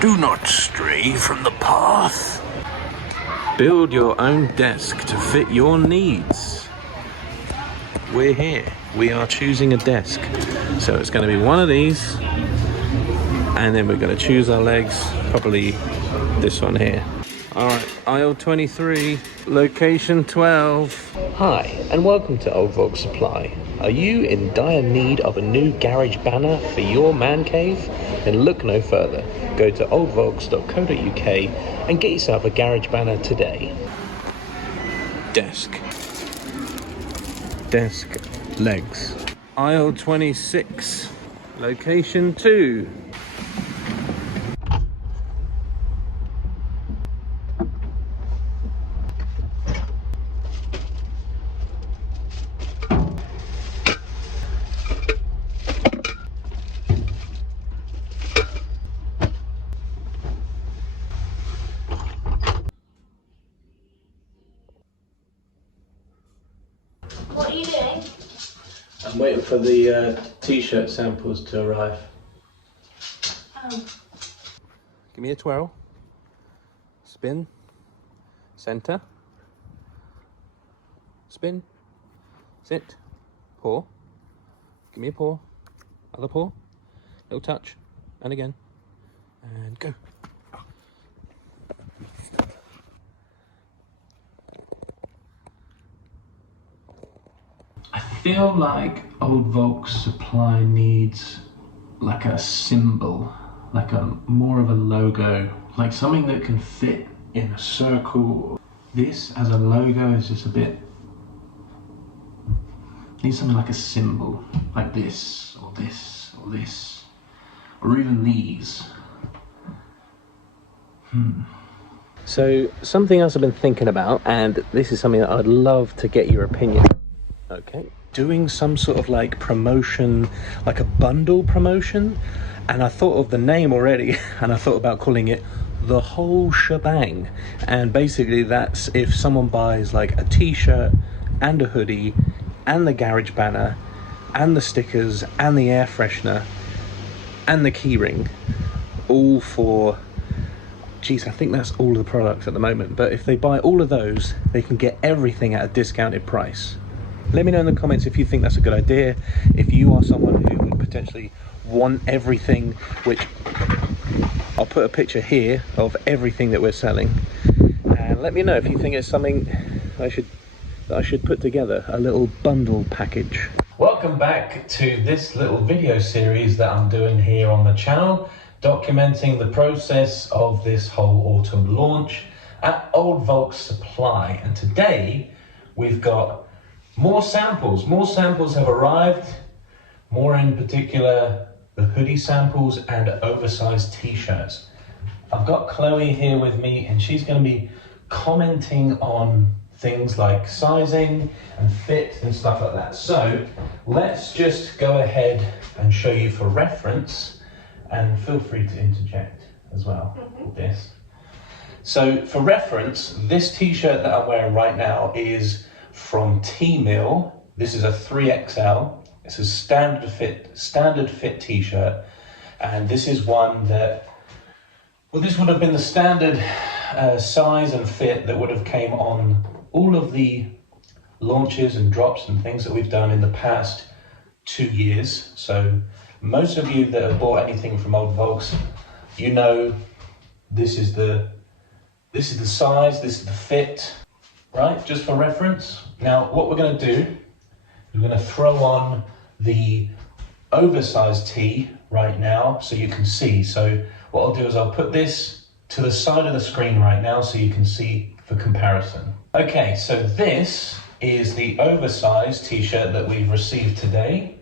Do not stray from the path. Build your own desk to fit your needs. We're here. We are choosing a desk. So it's going to be one of these, and then we're going to choose our legs, probably this one here. All right, aisle 23, location 12. Hi, and welcome to Old Volks Supply. Are you in dire need of a new garage banner for your man cave? Then look no further. Go to oldvolks.co.uk and get yourself a garage banner today. Desk. Desk legs. Aisle 26, location 2. What are you doing? I'm waiting for the t-shirt samples to arrive. Oh. Give me a twirl. Spin. Center. Spin. Sit. Paw. Give me a paw. Other paw. Little touch. And again. And go. I feel like Old Volks Supply needs like a symbol, like a more of a logo, like something that can fit in a circle. this as a logo is just a bit, needs something like a symbol, like this, or this, or this, or even these. So something else I've been thinking about, and this is something that I'd love to get your opinion. Okay, doing some sort of like promotion, like a bundle promotion, and I thought of the name already, and I thought about calling it the whole shebang. And basically that's if someone buys like a t-shirt and a hoodie and the garage banner and the stickers and the air freshener and the keyring, all for, geez, I think that's all the products at the moment, but if they buy all of those, they can get everything at a discounted price. Let me know in the comments if you think that's a good idea, if you are someone who would potentially want everything, which I'll put a picture here of everything that we're selling, and let me know if you think it's something I should put together, a little bundle package. Welcome back to this little video series that I'm doing here on the channel, documenting the process of this whole autumn launch at Old Volks Supply. And today we've got more samples. More samples have arrived, more in particular the hoodie samples and oversized t-shirts. I've got Chloe here with me, and she's going to be commenting on things like sizing and fit and stuff like that. So let's just go ahead and show you for reference, and feel free to interject as well with this. So for reference, this t-shirt that I'm wearing right now is from T-Mill. This is a 3XL. It's a standard fit t-shirt, and this is one that, well, this would have been the standard size and fit that would have came on all of the launches and drops and things that we've done in the past 2 years. So most of you that have bought anything from Old Volks, you know this is the size, this is the fit, right? Just for reference. Now what we're going to do is we're going to throw on the oversized tee right now so you can see. So what I'll do is I'll put this to the side of the screen right now so you can see for comparison. Okay, so this is the oversized t-shirt that we've received today.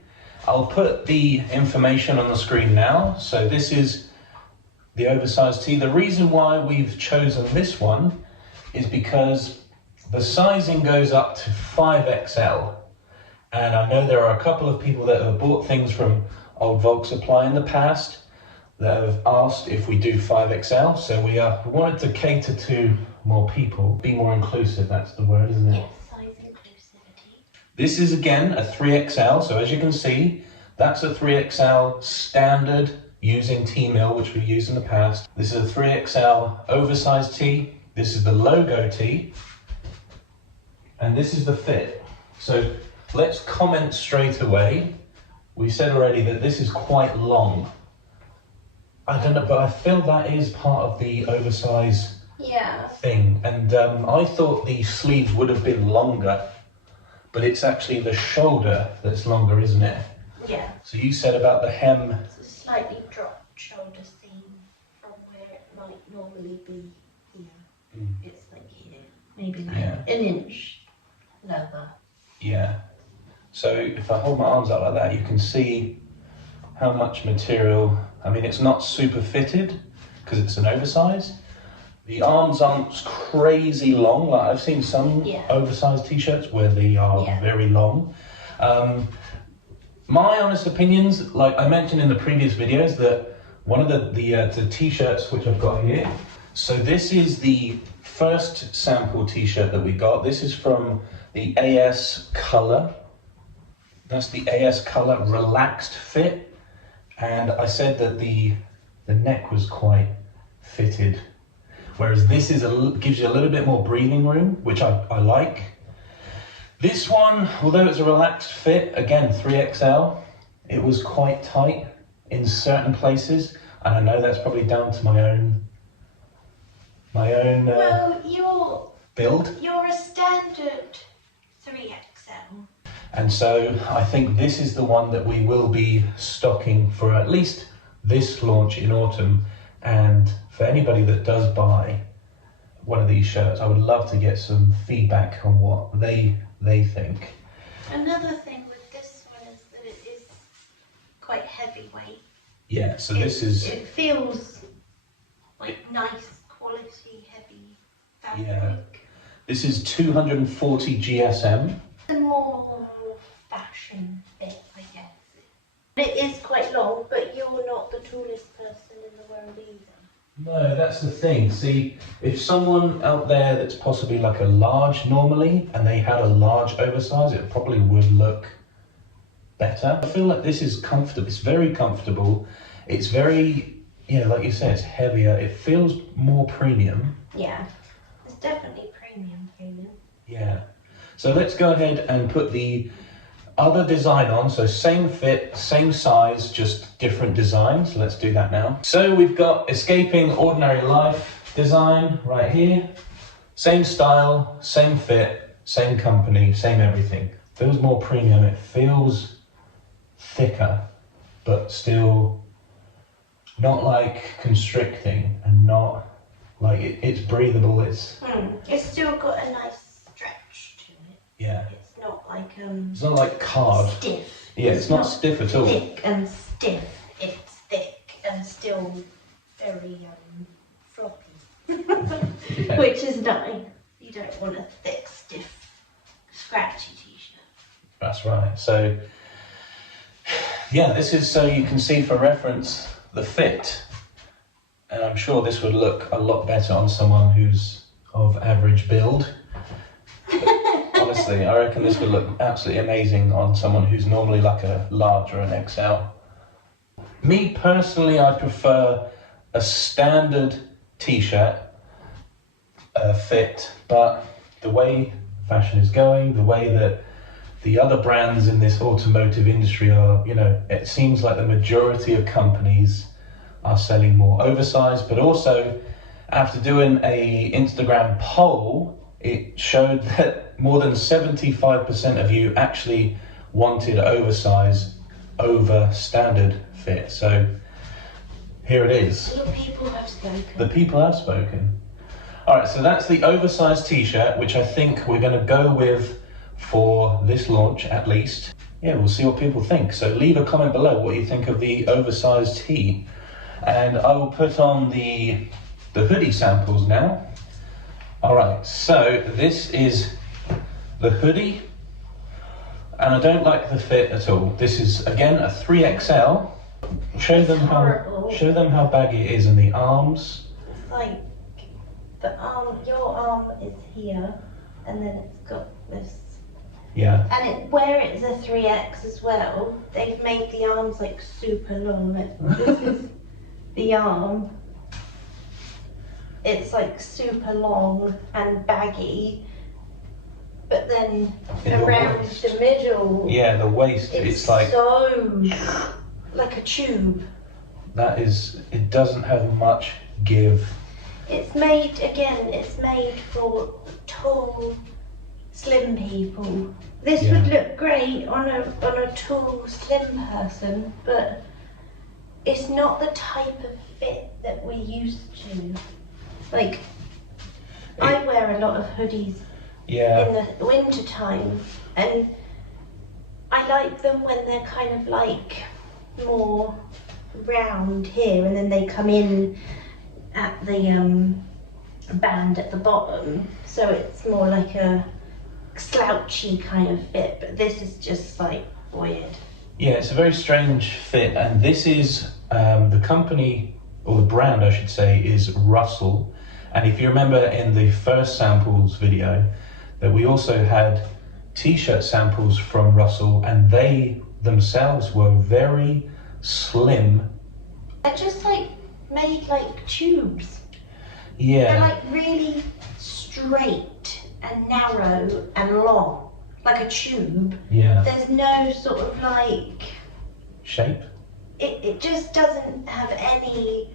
I'll put the information on the screen now. So this is the oversized tee. The reason why we've chosen this one is because the sizing goes up to 5XL. And I know there are a couple of people that have bought things from Old Volks Supply in the past that have asked if we do 5XL. So we wanted to cater to more people, be more inclusive, that's the word, isn't it? Yes, size inclusivity. This is again a 3XL, so as you can see, that's a 3XL standard using T-Mill, which we've used in the past. This is a 3XL oversized tee, this is the logo tee, and this is the fit. So let's comment straight away. We said already that this is quite long. I don't know, but I feel that is part of the oversized thing. And I thought the sleeves would have been longer, but it's actually the shoulder that's longer, isn't it? Yeah. So you said about the hem. It's a slightly dropped shoulder seam from where it might normally be here. It's like here, maybe like an inch lower. Yeah. So if I hold my arms out like that, you can see how much material. I mean, it's not super fitted because it's an oversized. The arms aren't crazy long. Like I've seen some oversized t-shirts where they are very long. My honest opinions, like I mentioned in the previous videos, that one of the t-shirts which I've got here. So this is the first sample t-shirt that we got. This is from the AS Color. That's the AS Color Relaxed Fit. And I said that the neck was quite fitted. Whereas this is gives you a little bit more breathing room, which I like. This one, although it's a relaxed fit, again 3XL, it was quite tight in certain places, and I know that's probably down to my own Well, build. You're a standard 3XL. And so I think this is the one that we will be stocking for at least this launch in autumn. And for anybody that does buy one of these shirts. I would love to get some feedback on what they think. Another thing with this one is that it is quite heavyweight. Yeah, so it feels like nice quality heavy fabric. Yeah. This is 240 GSM. A more fashion fit, I guess. It is quite long, but you're not the tallest person in the world either. No, that's the thing. See, if someone out there that's possibly like a large normally, and they had a large oversize, it probably would look better. I feel like this is comfortable. It's very comfortable. It's very, like you said, it's heavier. It feels more premium. Yeah, it's definitely premium. Yeah. So let's go ahead and put the other design on. So same fit, same size, just different design. So let's do that now. So we've got Escaping Ordinary Life design right here. Same style, same fit, same company, same everything. Feels more premium. It feels thicker, but still not like constricting, and not like it's breathable. It's still got a nice stretch to it. Yeah. It's not like it's not like card. stiff. Yeah, it's not stiff at all. Thick and stiff. It's thick and still very floppy. Yeah. Which is nice. You don't want a thick, stiff, scratchy t-shirt. That's right. So yeah, this is so you can see for reference the fit. And I'm sure this would look a lot better on someone who's of average build. Honestly, I reckon this would look absolutely amazing on someone who's normally like a large or an XL. Me personally, I prefer a standard t-shirt fit, but the way fashion is going, the way that the other brands in this automotive industry are, it seems like the majority of companies are selling more oversized, but also after doing a Instagram poll, it showed that more than 75% of you actually wanted oversized over standard fit. So here it is. The people have spoken. The people have spoken. All right, so that's the oversized t-shirt, which I think we're going to go with for this launch at least. Yeah, we'll see what people think. So leave a comment below what you think of the oversized tee. And I will put on the hoodie samples now. All right, so this is the hoodie, and I don't like the fit at all. This is again a 3XL. Show them how baggy it is in the arms. It's like the arm, your arm is here, and then it's got this. Yeah. And where it's a 3X as well, they've made the arms like super long. This is the arm. It's like super long and baggy, but then around the middle, yeah, the waist, it's like so like a tube. That is, it doesn't have much give. It's made for tall, slim people. This would look great on a tall, slim person, but it's not the type of fit that we're used to. Like, I wear a lot of hoodies in the winter time, and I like them when they're kind of like more round here, and then they come in at the band at the bottom, so it's more like a slouchy kind of fit, but this is just like weird. Yeah, it's a very strange fit, and this is the company, or the brand I should say, is Russell. And if you remember in the first samples video, that we also had t-shirt samples from Russell, and they themselves were very slim. They're just like made like tubes. Yeah. They're like really straight and narrow and long, like a tube. Yeah. There's no sort of like shape. It just doesn't have any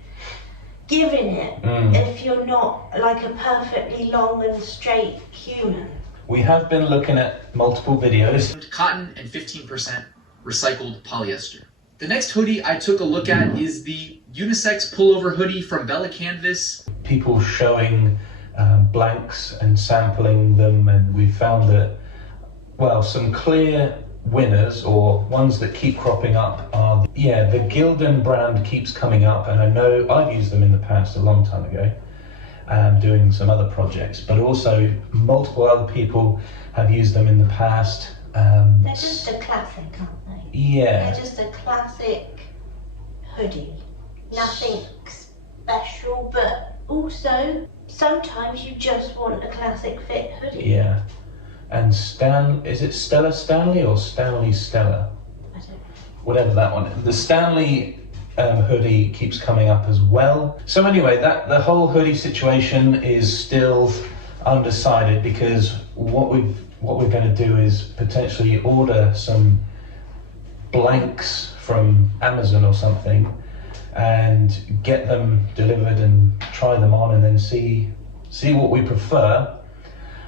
give in it if you're not like a perfectly long and straight human. We have been looking at multiple videos. Cotton and 15% recycled polyester. The next hoodie I took a look at is the unisex pullover hoodie from Bella Canvas. People showing blanks and sampling them, and we found that, well, some clear winners, or ones that keep cropping up, are the Gildan brand keeps coming up, and I know I've used them in the past a long time ago, doing some other projects, but also multiple other people have used them in the past. They're just a classic, aren't they? Yeah. They're just a classic hoodie. Nothing special, but also sometimes you just want a classic fit hoodie. Yeah. And is it Stella Stanley or Stanley Stella? I don't know. Whatever that one is. The Stanley hoodie keeps coming up as well. So anyway, the whole hoodie situation is still undecided, because what we're going to do is potentially order some blanks from Amazon or something and get them delivered and try them on, and then see what we prefer,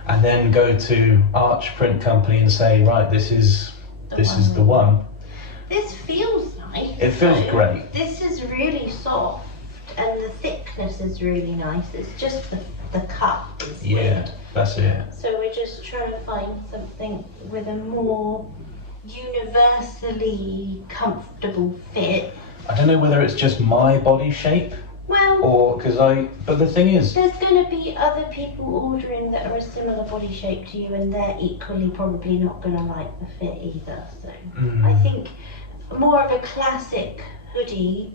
and then go to Arch Print Company and say, right, this is the one. This feels nice. It feels great. This is really soft, and the thickness is really nice. It's just the cut is weird. That's it. So we're just trying to find something with a more universally comfortable fit. I don't know whether it's just my body shape, Well, or but the thing is, there's going to be other people ordering that are a similar body shape to you, and they're equally probably not going to like the fit either. So I think more of a classic hoodie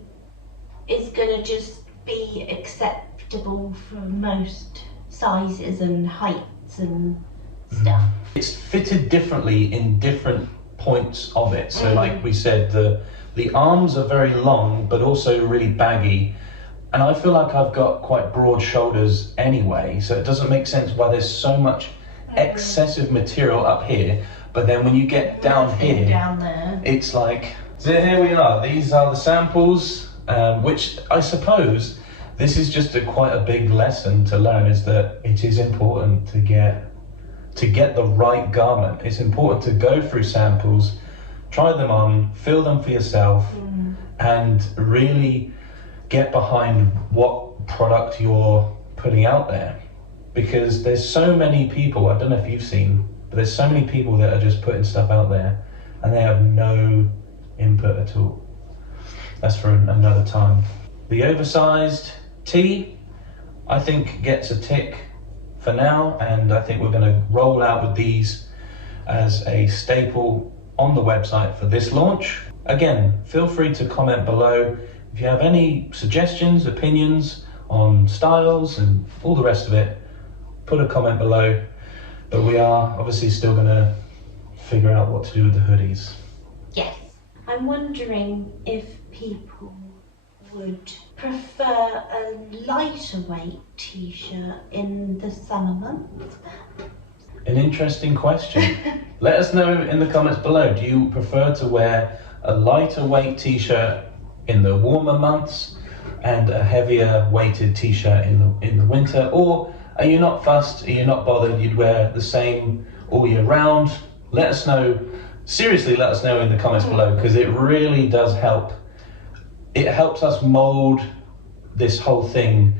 is going to just be acceptable for most sizes and heights and stuff. it's fitted differently in different points of it. So like we said, the arms are very long, but also really baggy. And I feel like I've got quite broad shoulders anyway, so it doesn't make sense why there's so much excessive material up here, but then when you get down here, down there, it's like, so here we are. These are the samples, which I suppose this is just quite a big lesson to learn, is that it is important to get the right garment. It's important to go through samples, try them on, feel them for yourself, and really get behind what product you're putting out there. Because there's so many people, I don't know if you've seen, but there's so many people that are just putting stuff out there and they have no input at all. That's for another time. The oversized tee, I think, gets a tick for now, and I think we're going to roll out with these as a staple on the website for this launch. Again, feel free to comment below if you have any suggestions, opinions on styles and all the rest of it. Put a comment below, but we are obviously still going to figure out what to do with the hoodies. yes. I'm wondering if people would prefer a lighter weight t-shirt in the summer months. An interesting question. Let us know in the comments below. Do you prefer to wear a lighter weight t-shirt in the warmer months and a heavier weighted t-shirt in the winter, or are you not fussed, are you not bothered, you'd wear the same all year round? Let us know, seriously let us know in the comments below, because it really does help. It helps us mold this whole thing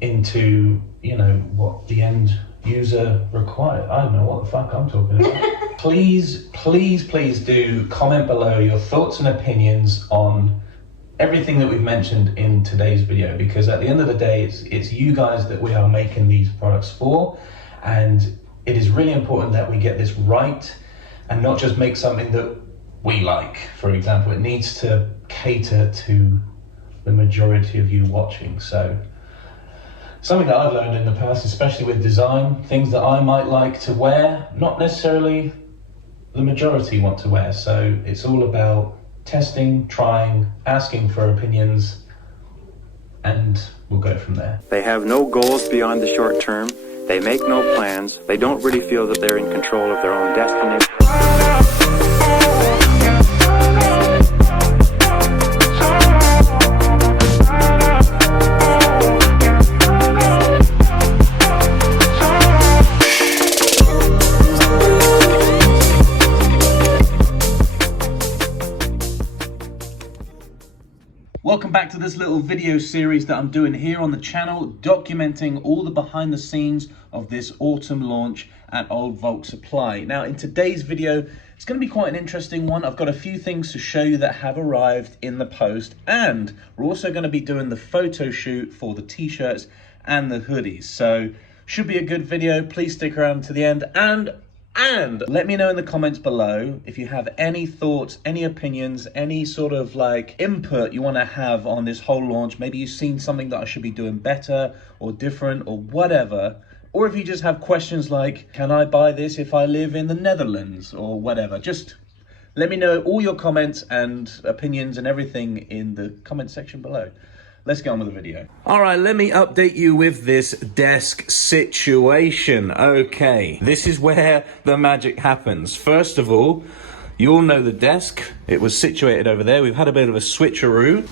into, you know, what the end user required. I don't know what the fuck I'm talking about. Please do comment below your thoughts and opinions on everything that we've mentioned in today's video, because at the end of the day, it's you guys that we are making these products for, and it is really important that we get this right and not just make something that we like. For example, it needs to cater to the majority of you watching. So something that I've learned in the past, especially with design, things that I might like to wear, not necessarily the majority want to wear. So it's all about testing, trying, asking for opinions, and we'll go from there. They have no goals beyond the short term. They make no plans. They don't really feel that they're in control of their own destiny. Welcome back to the this little video series that I'm doing here on the channel, documenting all the behind the scenes of this autumn launch at Old Volks Supply. Now, in today's video, it's going to be quite an interesting one. I've got a few things to show you that have arrived in the post, and we're also going to be doing the photo shoot for the t-shirts and the hoodies. So, should be a good video. Please stick around to the end, and let me know in the comments below if you have any thoughts, any opinions, any sort of like input you want to have on this whole launch. Maybe you've seen something that I should be doing better or different or whatever. Or if you just have questions like, can I buy this if I live in the Netherlands or whatever? Just let me know all your comments and opinions and everything in the comment section below. Let's get on with the video. All right, let me update you with this desk situation. Okay, this is where the magic happens. First of all, you all know the desk. It was situated over there. We've had a bit of a switcheroo.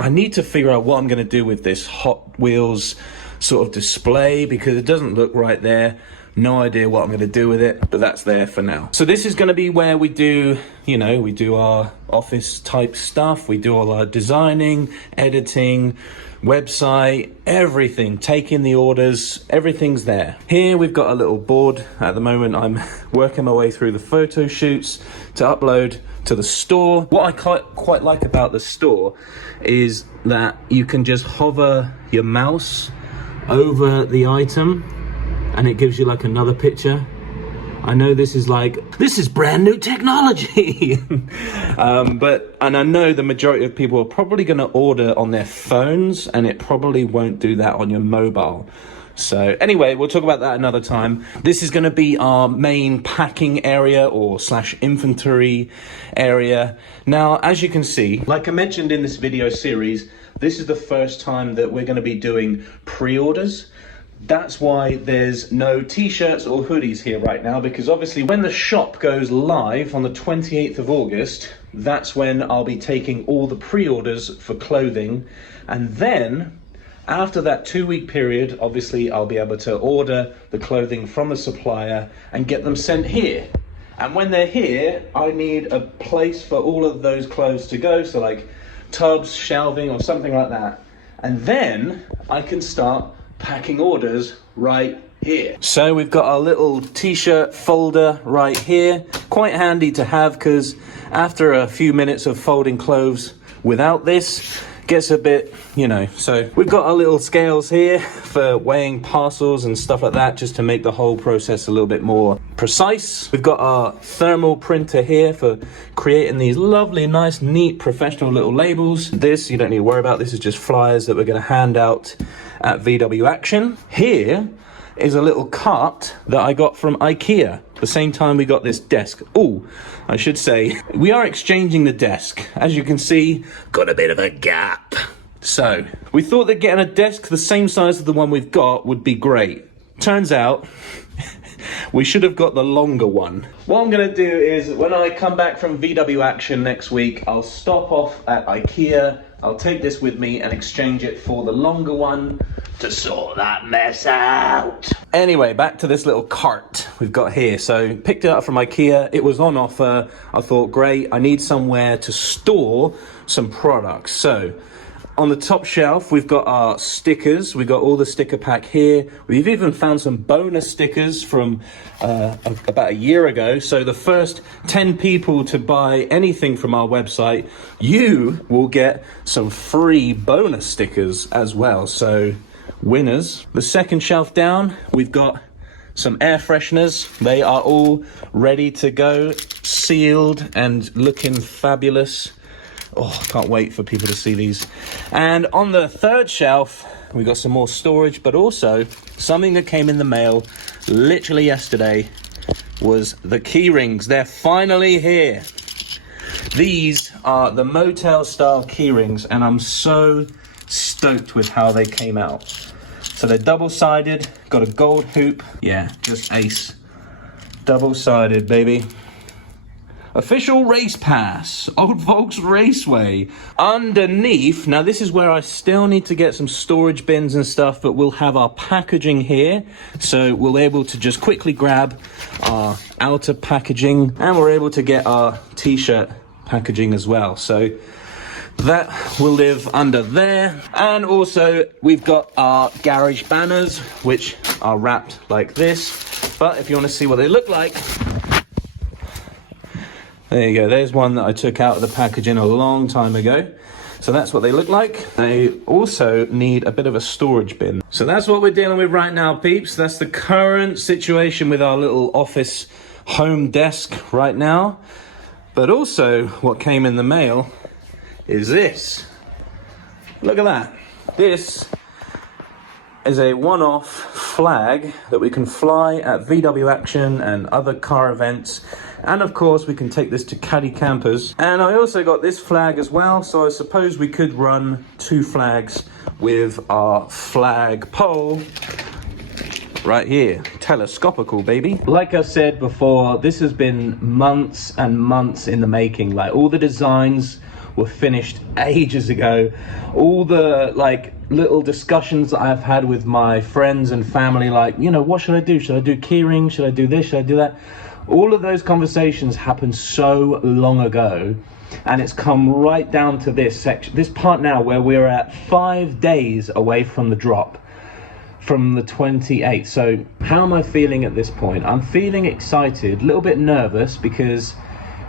I need to figure out what I'm going to do with this Hot Wheels sort of display because it doesn't look right there. No idea what I'm going to do with it, but that's there for now. So this is going to be where we do, you know, we do our office type stuff. We do all our designing, editing, website, everything, taking the orders, everything's there. Here we've got a little board. At the moment, I'm working my way through the photo shoots to upload to the store. What I quite like about the store is that you can just hover your mouse over the item and it gives you like another picture. I know this is brand new technology. But I know the majority of people are probably going to order on their phones and it probably won't do that on your mobile. So anyway, we'll talk about that another time. This is going to be our main packing area or / inventory area. Now, as you can see, like I mentioned in this video series, this is the first time that we're going to be doing pre-orders. That's why there's no t-shirts or hoodies here right now, because obviously when the shop goes live on the 28th of August, that's when I'll be taking all the pre-orders for clothing. And then after that 2-week period, obviously I'll be able to order the clothing from the supplier and get them sent here. And when they're here, I need a place for all of those clothes to go. So like tubs, shelving or something like that. And then I can start packing orders right here. So we've got our little t-shirt folder right here. Quite handy to have because after a few minutes of folding clothes without this, gets a bit, you know. So we've got our little scales here for weighing parcels and stuff like that, just to make the whole process a little bit more precise. We've got our thermal printer here for creating these lovely, nice, neat, professional little labels. This, you don't need to worry about. This is just flyers that we're going to hand out at VW Action. Here is a little cart that I got from IKEA the same time we got this desk. Oh, I should say, we are exchanging the desk. As you can see, got a bit of a gap. So, we thought that getting a desk the same size as the one we've got would be great. Turns out, we should have got the longer one. What I'm gonna do is, when I come back from VW Action next week, I'll stop off at IKEA, I'll take this with me and exchange it for the longer one to sort that mess out. Anyway, back to this little cart we've got here. So picked it up from IKEA. It was on offer. I thought, great, I need somewhere to store some products. So on the top shelf, we've got our stickers. We've got all the sticker pack here. We've even found some bonus stickers from about a year ago. So the first 10 people to buy anything from our website, you will get some free bonus stickers as well. So winners. The second shelf down, we've got some air fresheners. They are all ready to go, sealed and looking fabulous. Oh, I can't wait for people to see these. And on the third shelf, we got some more storage, but also something that came in the mail literally yesterday was the key rings. They're finally here. These are the motel style key rings, and I'm so stoked with how they came out. So they're double-sided, got a gold hoop. Yeah, just ace. Double-sided, baby. Official race pass, Old Volks Raceway. Underneath, now this is where I still need to get some storage bins and stuff, but we'll have our packaging here. So we'll be able to just quickly grab our outer packaging, and we're able to get our t-shirt packaging as well. So That will live under there. And also we've got our garage banners, which are wrapped like this. But if you want to see what they look like, there you go. There's one that I took out of the packaging a long time ago. So that's what they look like. They also need a bit of a storage bin. So that's what we're dealing with right now, peeps. That's the current situation with our little office home desk right now. But also what came in the mail is this. Look at that. This is a one-off flag that we can fly at VW Action and other car events. And of course we can take this to Caddy campers. And I also got this flag as well, so I suppose we could run 2 flags with our flag pole right here. Telescopical, baby. Like I said before, this has been months and months in the making. Like, all the designs were finished ages ago. All the like little discussions that I've had with my friends and family, like, you know, what should I do? Should I do keyring? Should I do this? Should I do that? All of those conversations happened so long ago, and it's come right down to this section, this part now, where we're at 5 days away from the drop, from the 28th. So how am I feeling at this point? I'm feeling excited, a little bit nervous, because,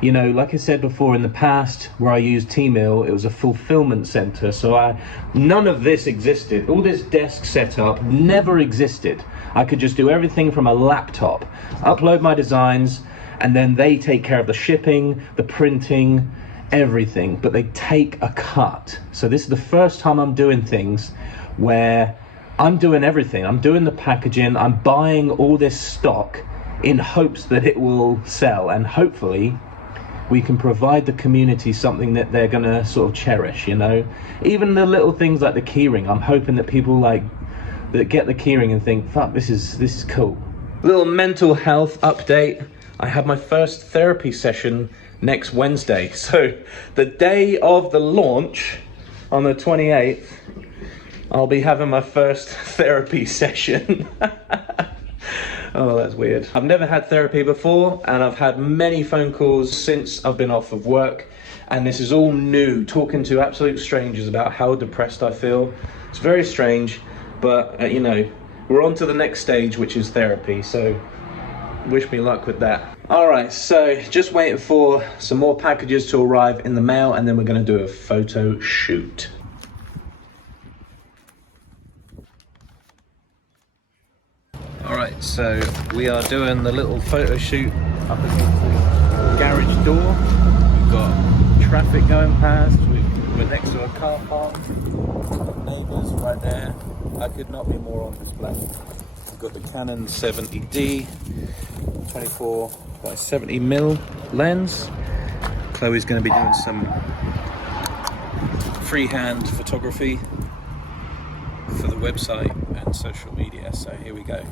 you know, like I said before, in the past where I used T-Mill, it was a fulfillment center. So none of this existed. All this desk setup never existed. I could just do everything from a laptop, upload my designs, and then they take care of the shipping, the printing, everything, but they take a cut. So this is the first time I'm doing things where I'm doing everything. I'm doing the packaging, I'm buying all this stock in hopes that it will sell, and hopefully we can provide the community something that they're gonna sort of cherish, you know? Even the little things like the keyring, I'm hoping that people like that get the keyring and think, fuck, this is cool. Little mental health update. I have my first therapy session next Wednesday. So the day of the launch, on the 28th, I'll be having my first therapy session. Oh, that's weird. I've never had therapy before, and I've had many phone calls since I've been off of work, and this is all new, talking to absolute strangers about how depressed I feel. It's very strange, but you know, we're on to the next stage, which is therapy, so wish me luck with that. All right, so just waiting for some more packages to arrive in the mail, and then we're gonna do a photo shoot. All right, so we are doing the little photo shoot up against the garage door. We've got traffic going past. We're next to a car park. Neighbours right there. I could not be more on display. We've got the Canon 70D, 24 by 70mm lens. Chloe's going to be doing some freehand photography for the website and social media, so here we go.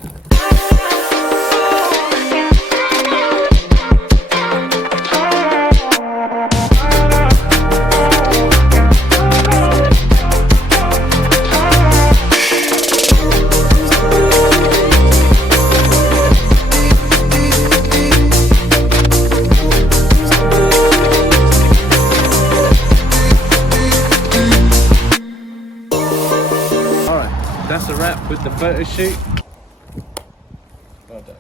That's a wrap with the photo shoot. Well done.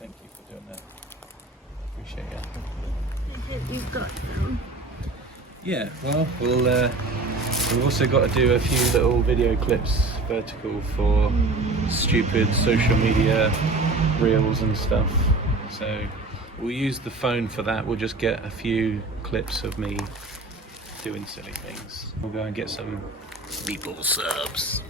Thank you for doing that. Appreciate it. You've got them. Yeah, well, we've also got to do a few little video clips vertical for stupid social media reels and stuff. So we'll use the phone for that. We'll just get a few clips of me doing silly things. We'll go and get some meatball subs.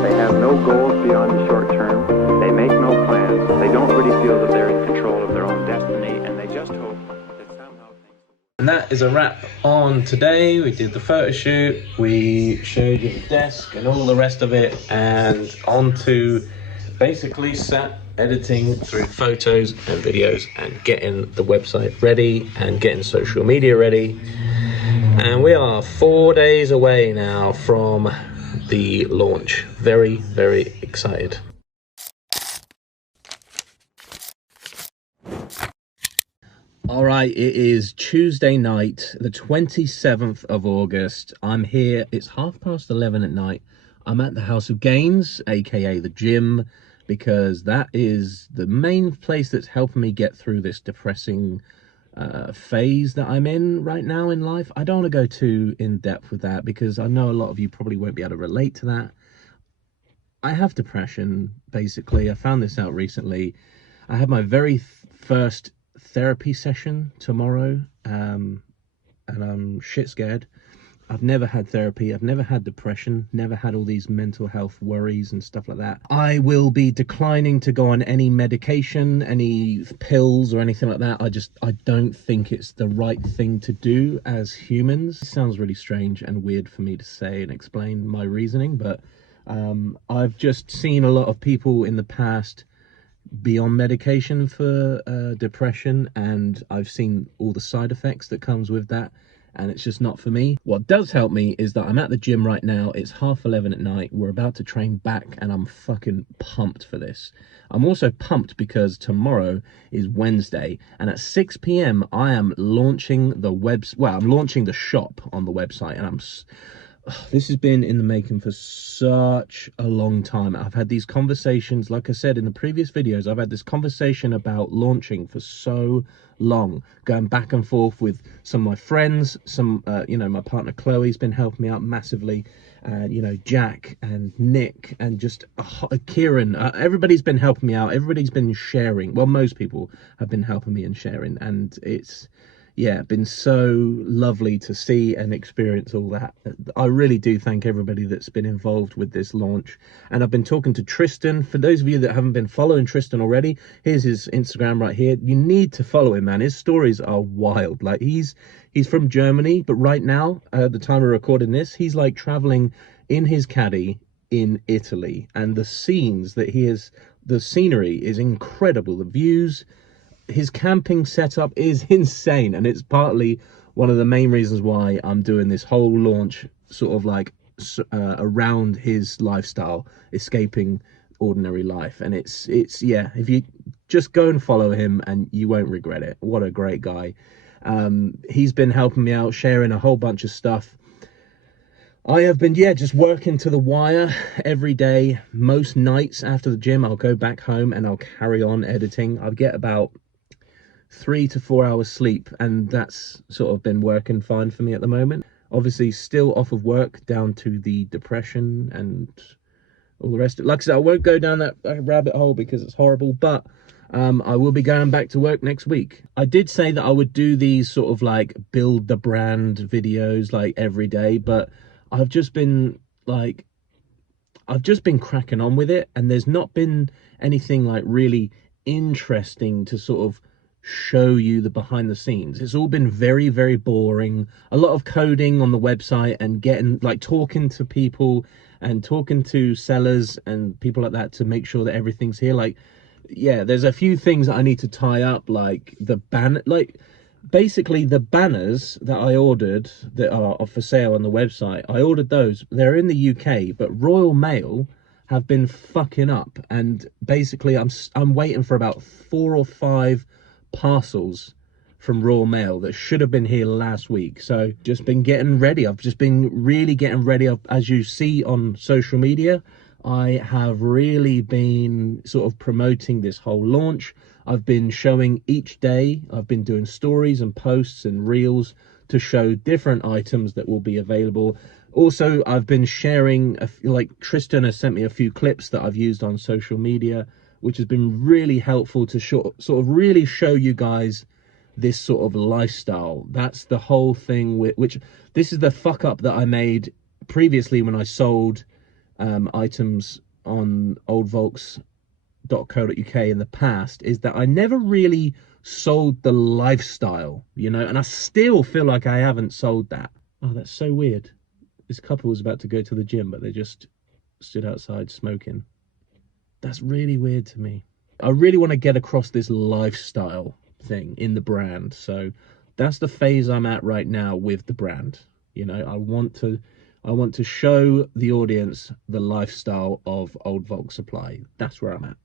They have no goals beyond And that is a wrap on today. We did the photo shoot, we showed you the desk and all the rest of it, and on to basically sat editing through photos and videos and getting the website ready and getting social media ready. And we are 4 days away now from the launch. Very, very excited. All right, it is Tuesday night, the 27th of August. I'm here, it's 11:30 at night. I'm at the House of Gains, aka the gym, because that is the main place that's helping me get through this depressing phase that I'm in right now in life. I don't want to go too in depth with that because I know a lot of you probably won't be able to relate to that. I have depression, basically. I found this out recently. I had my very first therapy session tomorrow, and I'm shit scared. I've never had therapy, I've never had depression, never had all these mental health worries and stuff like that. I will be declining to go on any medication, any pills or anything like that. I don't think it's the right thing to do as humans. It sounds really strange and weird for me to say and explain my reasoning, but I've just seen a lot of people in the past be on medication for depression, and I've seen all the side effects that comes with that, and it's just not for me. What does help me is that I'm at the gym right now. It's 11:30 at night. We're about to train back, and I'm fucking pumped for this. I'm also pumped because tomorrow is Wednesday, and at 6 p.m. I am launching the I'm launching the shop on the website, and this has been in the making for such a long time. I've had these conversations, like I said in the previous videos, I've had this conversation about launching for so long, going back and forth with some of my friends, my partner Chloe's been helping me out massively, and Jack and Nick and just Kieran, everybody's been helping me out, everybody's been sharing. Well, most people have been helping me and sharing, and it's been so lovely to see and experience all that. I really do thank everybody that's been involved with this launch. And I've been talking to Tristan. For those of you that haven't been following Tristan already, here's his Instagram right here. You need to follow him, man. His stories are wild. Like, he's from Germany, but right now, at the time of recording this, he's like traveling in his Caddy in Italy. And the scenes that the scenery is incredible. The views, his camping setup is insane, and it's partly one of the main reasons why I'm doing this whole launch sort of like around his lifestyle, escaping ordinary life. And it's if you just go and follow him and you won't regret it. What a great guy. He's been helping me out, sharing a whole bunch of stuff. I have been, just working to the wire every day. Most nights after the gym, I'll go back home and I'll carry on editing. I'll get about 3 to 4 hours sleep, and that's sort of been working fine for me at the moment. Obviously still off of work, down to the depression and all the rest of it. Like I said, I won't go down that rabbit hole because it's horrible, but I will be going back to work next week. I did say that I would do these sort of like build the brand videos like every day, but I've just been cracking on with it, and there's not been anything like really interesting to sort of show you the behind the scenes. It's all been very, very boring. A lot of coding on the website and talking to people and talking to sellers and people like that to make sure that everything's here. There's a few things that I need to tie up, like the basically the banners that I ordered that are for sale on the website. I ordered those. They're in the UK, but Royal Mail have been fucking up, and basically I'm waiting for about 4 or 5 parcels from Royal Mail that should have been here last week. So just been getting ready. I've just been really getting ready. As you see on social media, I have really been sort of promoting this whole launch. I've been showing each day. I've been doing stories and posts and reels to show different items that will be available. Also, I've been sharing, Tristan has sent me a few clips that I've used on social media, which has been really helpful to sort of really show you guys this sort of lifestyle. That's the whole thing which this is the fuck up that I made previously when I sold items on oldvolkssupply oldvolkssupply.co.uk in the past is that I never really sold the lifestyle, you know, and I still feel like I haven't sold that. Oh, that's so weird. This couple was about to go to the gym, but they just stood outside smoking. That's really weird to me. I really want to get across this lifestyle thing in the brand. So that's the phase I'm at right now with the brand. You know, I want to show the audience the lifestyle of Old Volks Supply. That's where I'm at.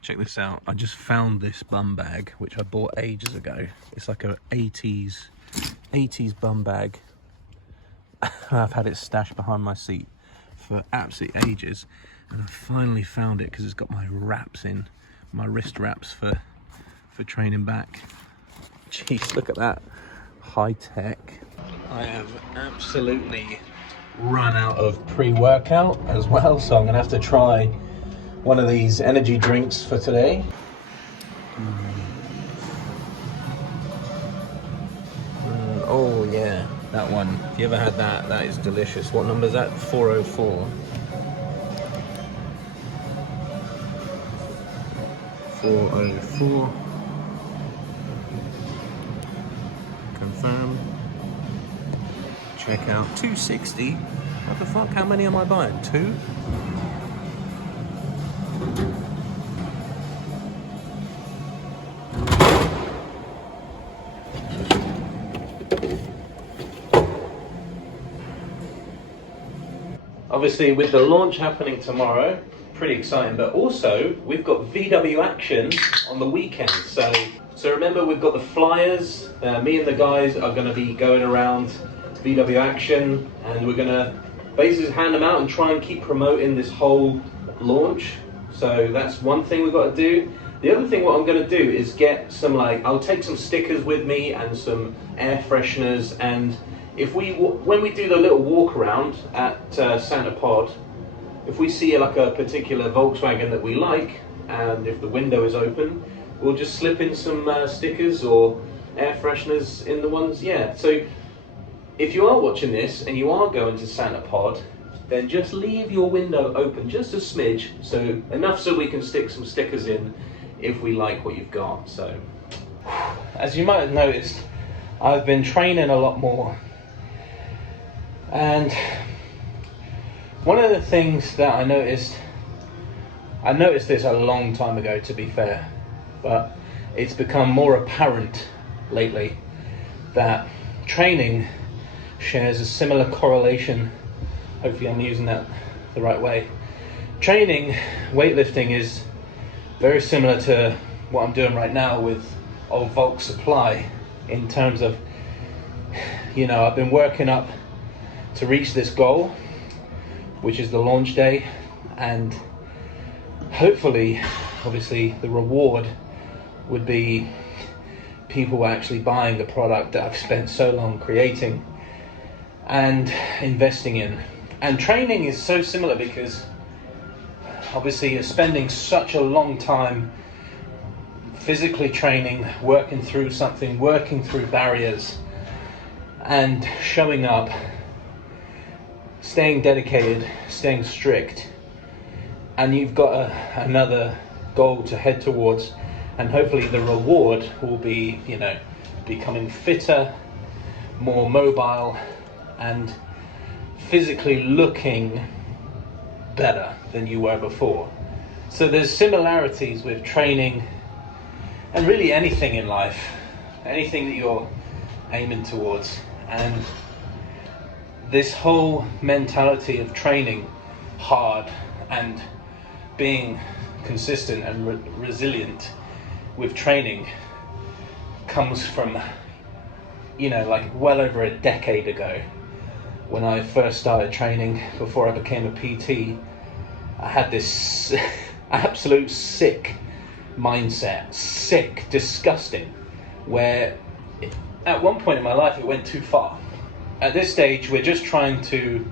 Check this out. I just found this bum bag, which I bought ages ago. It's like a 80s bum bag. I've had it stashed behind my seat for absolutely ages, and I finally found it because it's got my wraps in, my wrist wraps for training back. Jeez, look at that, high tech. I have absolutely run out of pre-workout as well, so I'm gonna have to try one of these energy drinks for today. Oh yeah, that one. If you ever had that, that is delicious. What number is that? 404. 404. Confirm. Check out. 260. What the fuck? How many am I buying? 2? Obviously, with the launch happening tomorrow, pretty exciting, but also we've got VW action on the weekend. So remember, we've got the flyers. Me and the guys are going to be going around VW action, and we're going to basically hand them out and try and keep promoting this whole launch. So that's one thing we've got to do. The other thing what I'm going to do is get some, like, I'll take some stickers with me and some air fresheners, and if when we do the little walk around at Santa Pod, if we see like a particular Volkswagen that we like, and if the window is open, we'll just slip in some stickers or air fresheners in the ones. Yeah, so if you are watching this and you are going to Santa Pod, then just leave your window open just a smidge, so enough so we can stick some stickers in if we like what you've got. So as you might have noticed, I've been training a lot more. And one of the things that I noticed this a long time ago, to be fair, but it's become more apparent lately that training shares a similar correlation. Hopefully I'm using that the right way. Training, weightlifting, is very similar to what I'm doing right now with Old Volks Supply, in terms of, you know, I've been working up to reach this goal, which is the launch day, and hopefully, obviously, the reward would be people actually buying the product that I've spent so long creating and investing in. And training is so similar because obviously you're spending such a long time physically training, working through something, working through barriers, and showing up, staying dedicated, staying strict, and you've got another goal to head towards, and hopefully the reward will be, you know, becoming fitter, more mobile, and physically looking better than you were before. So there's similarities with training and really anything in life, anything that you're aiming towards. And this whole mentality of training hard and being consistent and resilient with training comes from, you know, like well over a decade ago, when I first started training before I became a PT. I had this absolute sick mindset, sick, disgusting, where at one point in my life it went too far. At this stage, we're trying to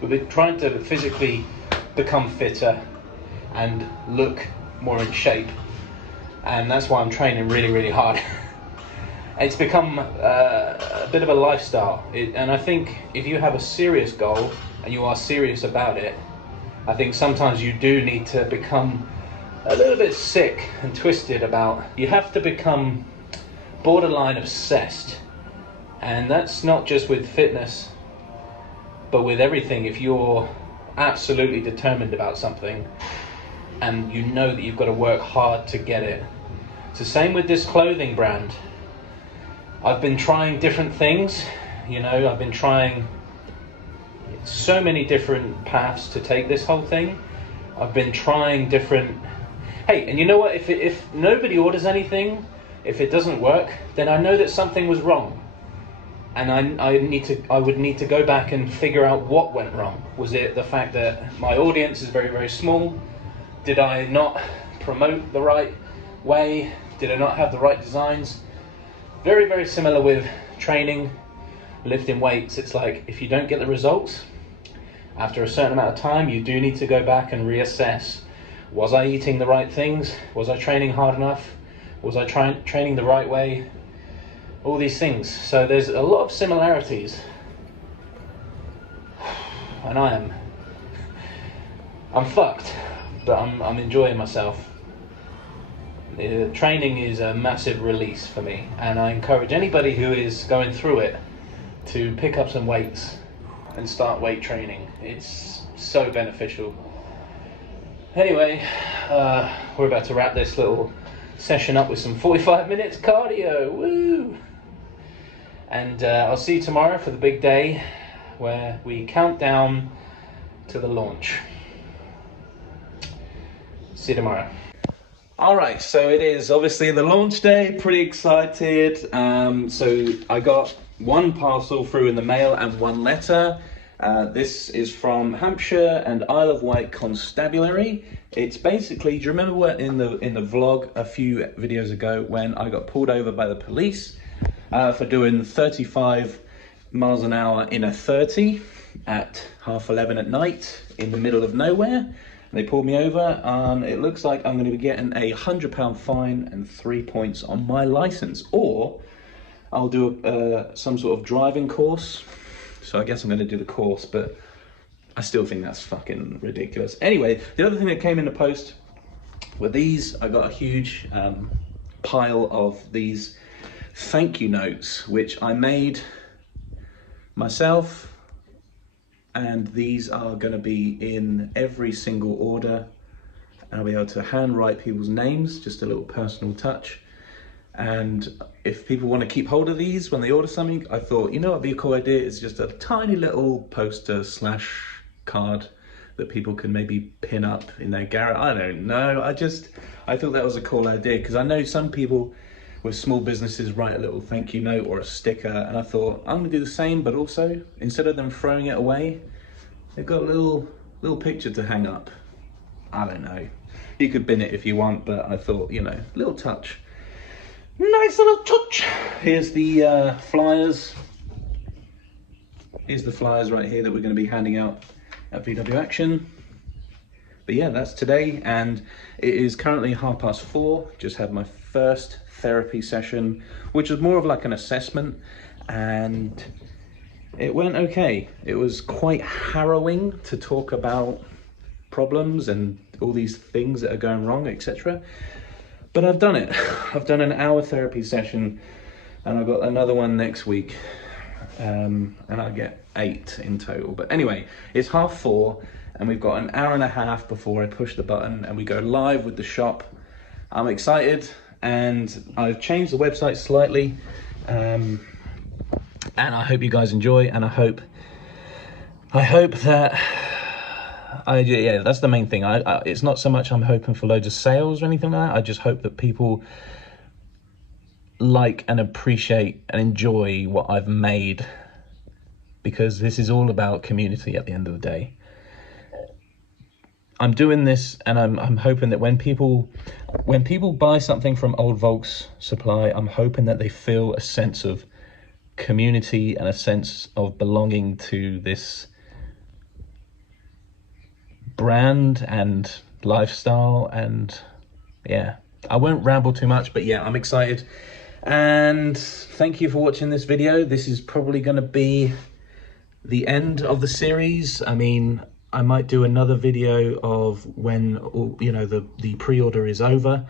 physically become fitter and look more in shape, and that's why I'm training really, really hard. It's become a bit of a lifestyle, and I think if you have a serious goal and you are serious about it, I think sometimes you do need to become a little bit sick and twisted about you have to become borderline obsessed, and that's not just with fitness but with everything. If you're absolutely determined about something and you know that you've got to work hard to get it. It's the same with this clothing brand. I've been trying different things, you know, I've been trying so many different paths to take this whole thing. I've been trying different... Hey, and you know what? If nobody orders anything, if it doesn't work, then I know that something was wrong. And I would need to go back and figure out what went wrong. Was it the fact that my audience is very, very small? Did I not promote the right way? Did I not have the right designs? Very, very similar with training, lifting weights. It's like, if you don't get the results, after a certain amount of time, you do need to go back and reassess. Was I eating the right things? Was I training hard enough? Was I training the right way? All these things. So there's a lot of similarities. And I'm fucked, but I'm enjoying myself. Training is a massive release for me, and I encourage anybody who is going through it to pick up some weights and start weight training. It's so beneficial. Anyway, we're about to wrap this little session up with some 45 minutes cardio. Woo! And I'll see you tomorrow for the big day where we count down to the launch. See you tomorrow. Alright, so it is obviously the launch day, pretty excited. So I got one parcel through in the mail and one letter. This is from Hampshire and Isle of Wight Constabulary. It's basically, do you remember what in the vlog a few videos ago when I got pulled over by the police for doing 35 miles an hour in a 30 at 11:30 at night in the middle of nowhere? They pulled me over, and it looks like I'm going to be getting a £100 fine and 3 points on my license, or I'll do some sort of driving course. So I guess I'm going to do the course, but I still think that's fucking ridiculous. Anyway, the other thing that came in the post were these. I got a huge pile of these thank you notes, which I made myself. And these are going to be in every single order. I'll be able to handwrite people's names, just a little personal touch. And if people want to keep hold of these when they order something, I thought, you know what would be a cool idea? It's just a tiny little poster / card that people can maybe pin up in their garage. I don't know. I thought that was a cool idea, because I know some people with small businesses write a little thank you note or a sticker, and I thought I'm gonna do the same, but also instead of them throwing it away, they've got a little picture to hang up. I don't know, you could bin it if you want, but I thought, you know, little touch, nice little touch. Here's the flyers. Here's the flyers right here that we're going to be handing out at VW Action. But yeah, that's today, and it is currently 4:30. Just had my first therapy session, which was more of like an assessment, and it went okay. It was quite harrowing to talk about problems and all these things that are going wrong, etc. But I've done it. I've done an hour therapy session, and I've got another one next week, and I get 8 in total. But anyway, it's 4:30, and we've got an hour and a half before I push the button and we go live with the shop. I'm excited, and I've changed the website slightly, and I hope you guys enjoy, and I hope that yeah, that's the main thing. It's not so much I'm hoping for loads of sales or anything like that. I just hope that people like and appreciate and enjoy what I've made, because this is all about community at the end of the day. I'm doing this, and I'm hoping that when people buy something from Old Volks Supply, I'm hoping that they feel a sense of community and a sense of belonging to this brand and lifestyle. And yeah, I won't ramble too much, but yeah, I'm excited, and thank you for watching this video. This is probably going to be the end of the series. I mean, I might do another video of when, you know, the pre-order is over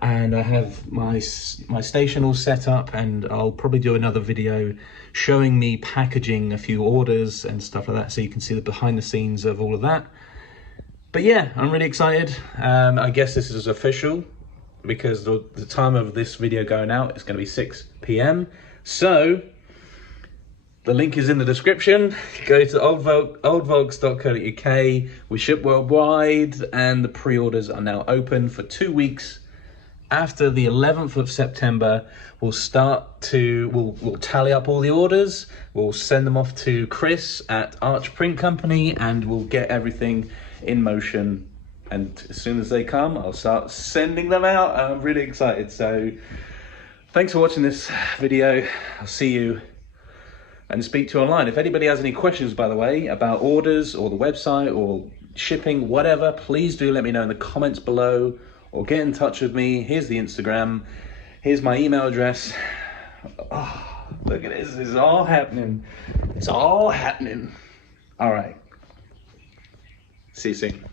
and I have my station all set up, and I'll probably do another video showing me packaging a few orders and stuff like that, so you can see the behind the scenes of all of that. But yeah, I'm really excited. I guess this is official because the time of this video going out is going to be 6 p.m. So the link is in the description. Go to oldvolks.co.uk. We ship worldwide, and the pre-orders are now open for 2 weeks. After the 11th of September, we'll tally up all the orders. We'll send them off to Chris at Arch Print Company, and we'll get everything in motion. And as soon as they come, I'll start sending them out. I'm really excited. So thanks for watching this video. I'll see you and speak to you online. If anybody has any questions, by the way, about orders or the website or shipping, whatever, please do let me know in the comments below or get in touch with me. Here's the Instagram. Here's my email address. Oh, look at this. It's all happening. It's all happening. All right. See you soon.